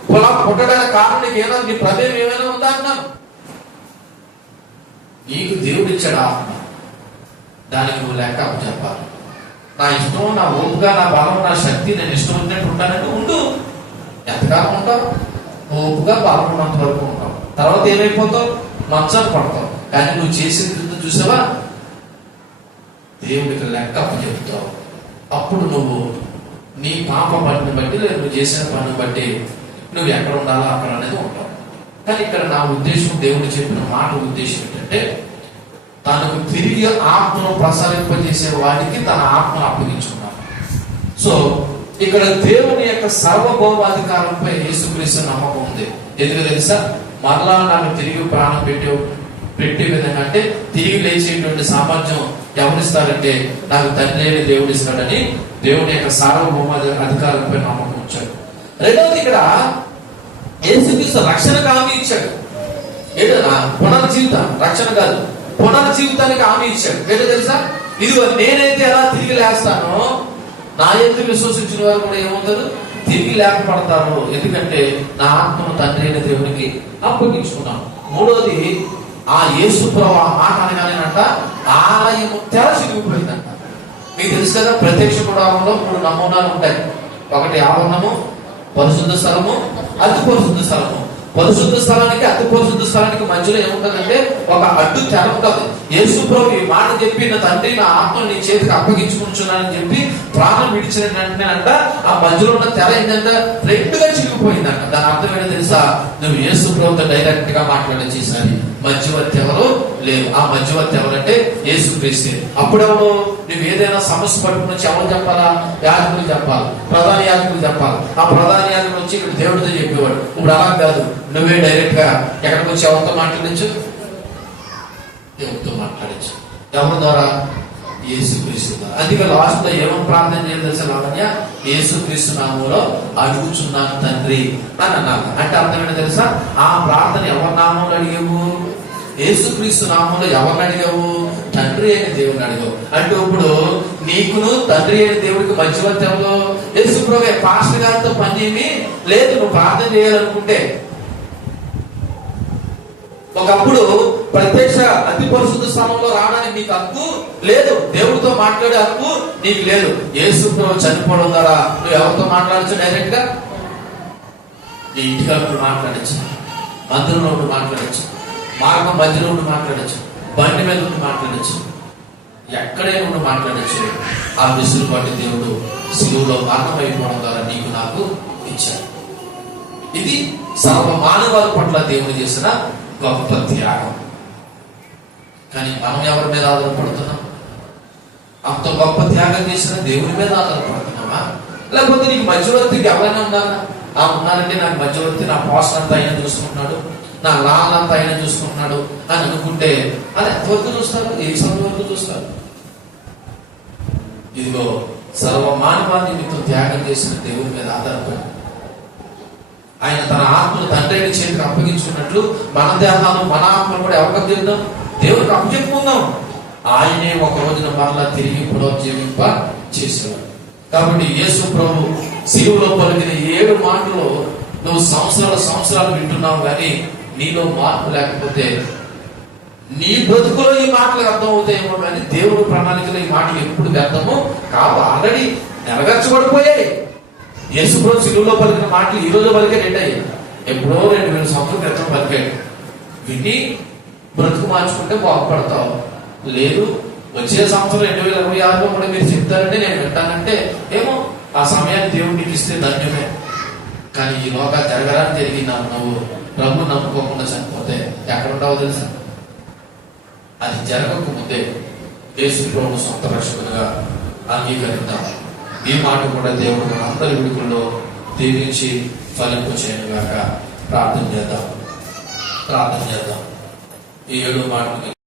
పొలా పుట్టడానికి కారణం నీకేమైనా, నీ ప్రమేయం ఏమైనా ఉందా అన్నాను. నీకు దేవుడు ఇచ్చాడు ఆత్మ, దానికి నువ్వు లెక్క చెప్పాలి. నా ఇష్టం, నా ఓపుగా, నా బలం, నా శక్తి, నేను ఇష్టం ఉన్నట్టు ఉంటానంటే ఉండు. ఎంతకాలం ఉంటావు? ఓపుగా బలం ఉన్నంత వరకు ఉంటావు. తర్వాత ఏమైపోతావు? మంచాలు పడతావు. కానీ నువ్వు చేసింది చూసావా, దేవుడికి లెక్క చెప్తావు. అప్పుడు నువ్వు నీ పాప పనిని బట్టి, లేదా నువ్వు చేసిన పనిని బట్టి నువ్వు ఎక్కడ ఉండాలో అక్కడ అనేది ఉంటావు. కానీ ఇక్కడ నా ఉద్దేశం, దేవుడు చెప్పిన మాట ఉద్దేశం ఏంటంటే, తనకు తిరిగి ఆత్మను ప్రసాదింపజేసే వాడికి తన ఆత్మను అప్పగించుకున్నాను. సో ఇక్కడ దేవుని యొక్క సర్వభౌమాధికారంపై యేసుక్రీస్తు నమ్మకం ఉంది. ఎందుకు తెలుసా? మరలా నాకు తిరిగి ప్రాణం పెట్టే విధంగా, అంటే తిరిగి లేచేటువంటి సామర్థ్యం ఎవరిస్తారంటే నాకు తండ్రి అయిన దేవుడు ఇస్తాడని దేవుని యొక్క సార్వభౌమ అధికారంపై నమ్మకం ఉంచాడు. రెండవది, ఇక్కడ యేసుక్రీస్తు రక్షణ హామీ ఇచ్చాడు. ఏంటన్నా? పునర్జీవితం, రక్షణ కాదు, పునర్జీవితానికి హామీ ఇచ్చాడు. ఏంటో తెలుసా? ఇదిగో నేనైతే ఎలా తిరిగి లేస్తానో, నా యందు విశ్వసించిన వారు కూడా ఏమవుతారు? తిరిగి లేకపోడతారు. ఎందుకంటే నా ఆత్మను తండ్రి అయిన దేవునికి అప్పగించుకున్నాను. మూడవది, ఆ యేసు ప్రభు ఆ మాట అనగానేనంట ఆలయము తెర చిరిగిపోయిందంట. మీకు తెలుసు కదా, ప్రత్యక్ష గుడారంలో 3 నమూనాలు ఉంటాయి. ఒకటి ఆవరణము, పరిశుద్ధ స్థలము, అతి పరిశుద్ధ స్థలము. పరిశుద్ధ స్థలానికి అతి పరిశుద్ధ స్థలానికి మధ్యలో ఏముంటుందంటే ఒక అడ్డు తెర ఉంటుంది. యేసు ప్రభు ఈ మాట చెప్పి, నా తండ్రి నా ఆత్మను నీ చేతికి అప్పగించుకుంటున్నానని చెప్పి ప్రాణం విడిచిన వెంటనే అంట ఆ మధ్యలో ఉన్న తెర ఏంటంటే 2గా చిరిగిపోయిందంట. దాని అర్థం ఏంటో తెలుసా? నువ్వు యేసు ప్రభుతో డైరెక్ట్ గా మాట్లాడేసేసారి, మధ్యవర్తి ఎవరు లేవు. ఆ మధ్యవర్తి ఎవరంటే యేసుక్రీస్తే. అప్పుడెవరు? నువ్వు ఏదైనా సమస్య పట్టుకుని వచ్చి ఎవరు చెప్పాలా? యాజకులు చెప్పాలి, ప్రధాన యాజకులు చెప్పాలి. ఆ ప్రధాన యాజకులు వచ్చి ఇక్కడ దేవుడితో చెప్పేవాడు. ఇప్పుడు అలా కాదు, నువ్వే డైరెక్ట్ గా ఎక్కడికి వచ్చి ఎవరితో మాట్లాడచ్చు? దేవుడితో మాట్లాడచ్చు. ఎవరి ద్వారా? యేసుక్రీస్తు ద్వారా. అందుకే లాస్ట్ లో ఏమని ప్రార్థన చేయాలి తెలుసా లావణ్య? యేసుక్రీస్తు నామంలో అడుగుచున్నాను తండ్రి అని అన్నారు. అంటే అర్థమైనా తెలుసా? ఆ ప్రార్థన ఎవరి నామంలో అడిగావు? యేసుక్రీస్తు నామంలో ఎవరిని అడిగావు? తండ్రి అయిన దేవుని అడిగావు. అంటే ఇప్పుడు నీకును తండ్రి అయిన దేవుడికి మధ్యవర్తి ఎవరు? యేసు ప్రభువే. పాస్టర్ గారితో పని ఏమీ లేదు. నువ్వు ప్రార్థన చేయాలనుకుంటే ఒకప్పుడు ప్రత్యక్ష అతి పరిశుద్ధ స్థానంలో రావడానికి నీకు హక్కు లేదు. దేవుడితో మాట్లాడే హక్కు నీకు లేదు. యేసు ప్రభు చనిపోవడం ద్వారా నువ్వు ఎవరితో మాట్లాడచ్చు? డైరెక్ట్ గా నీ ఇంటిగా మాట్లాడచ్చు, మందిరంలో ఉండి మాట్లాడచ్చు, మార్గం మధ్యలో ఉండి మాట్లాడచ్చు, బండి మీద ఉండి మాట్లాడచ్చు, ఎక్కడైనా ఉండి మాట్లాడచ్చు. ఆ వెసులుబాటు దేవుడు శిలువలో మరణం అయిపోవడం ద్వారా నీకు నాకు ఇచ్చాడు. ఇది సర్వ మానవాళి పట్ల దేవుడు చేసిన గొప్ప త్యాగం. కానీ మనం ఎవరి మీద ఆధారపడుతున్నాం? అంత గొప్ప త్యాగం చేసిన దేవుడి మీద ఆధారపడుతున్నామా? లేకపోతే నీకు మధ్యవర్తికి ఎవరైనా ఉన్నారా? ఉన్నారంటే నాకు మధ్యవర్తి, నా పోస్ట్ అంతా ఆయన చూసుకుంటున్నాడు, నా లాల్ అంతా ఆయన చూసుకుంటున్నాడు అని అనుకుంటే అది ఎంతవరకు చూస్తారు? ఏ సమయం వరకు చూస్తారు? ఇదిగో సర్వ మానవాన్ని నిమిత్తం త్యాగం చేసిన దేవుడి మీద ఆధారపడి ఆయన తన ఆత్మను తండ్రి చేతికి అప్పగించుకున్నట్లు మన దేహాలను, మన ఆత్మను కూడా ఎవరికి చెప్తాం? దేవుడికి అప్పచెప్పుకుందాం. ఆయనే ఒక రోజున మరలా తిరిగి పునరుజ్జీవింప చేసేవాడు. కాబట్టి యేసు ప్రభు శిలువలో పలికిన 7 మాటలు నువ్వు సంవత్సరాలు వింటున్నావు, కానీ నీలో మార్పు లేకపోతే నీ బ్రతుకులో ఈ మాటలు అర్థం అవుతాయేమో, కానీ దేవుడు ప్రణాళికలో ఈ మాటలు ఎప్పుడు వ్యర్థమో కావు, ఆల్రెడీ నెరవేర్చబడిపోయాయి. యేసు ప్రభు శిలువలో పలికిన మాటలు ఈ రోజు పలికే రెండయ్యాయి. ఎప్పుడో 2000 సంవత్సరాల క్రితం పలికాడు. విని బ్రతుకు మార్చుకుంటే బాగుపడతావు. లేదు వచ్చే సంవత్సరం 2026లో కూడా మీరు చెప్తారంటే నేను వింటానంటే ఏమో ఆ సమయాన్ని దేవుడు నీకు ఇస్తే ధన్యమే. కానీ ఈ లోగా జరగరాని జరిగింది నువ్వు ప్రభు నమ్ముకోకుండా చనిపోతే ఎక్కడ ఉంటావో తెలుసా? అది జరగక ముందే యేసు ప్రభు సొంత రక్షకులుగా అంగీకరిద్దాం. ఈ మాట కూడా దేవుడు అందరి విడుకుల్లో దీవించి ఫలింపు చేయనుగాక. ప్రార్థన చేద్దాం. ఈ 7 మాటలు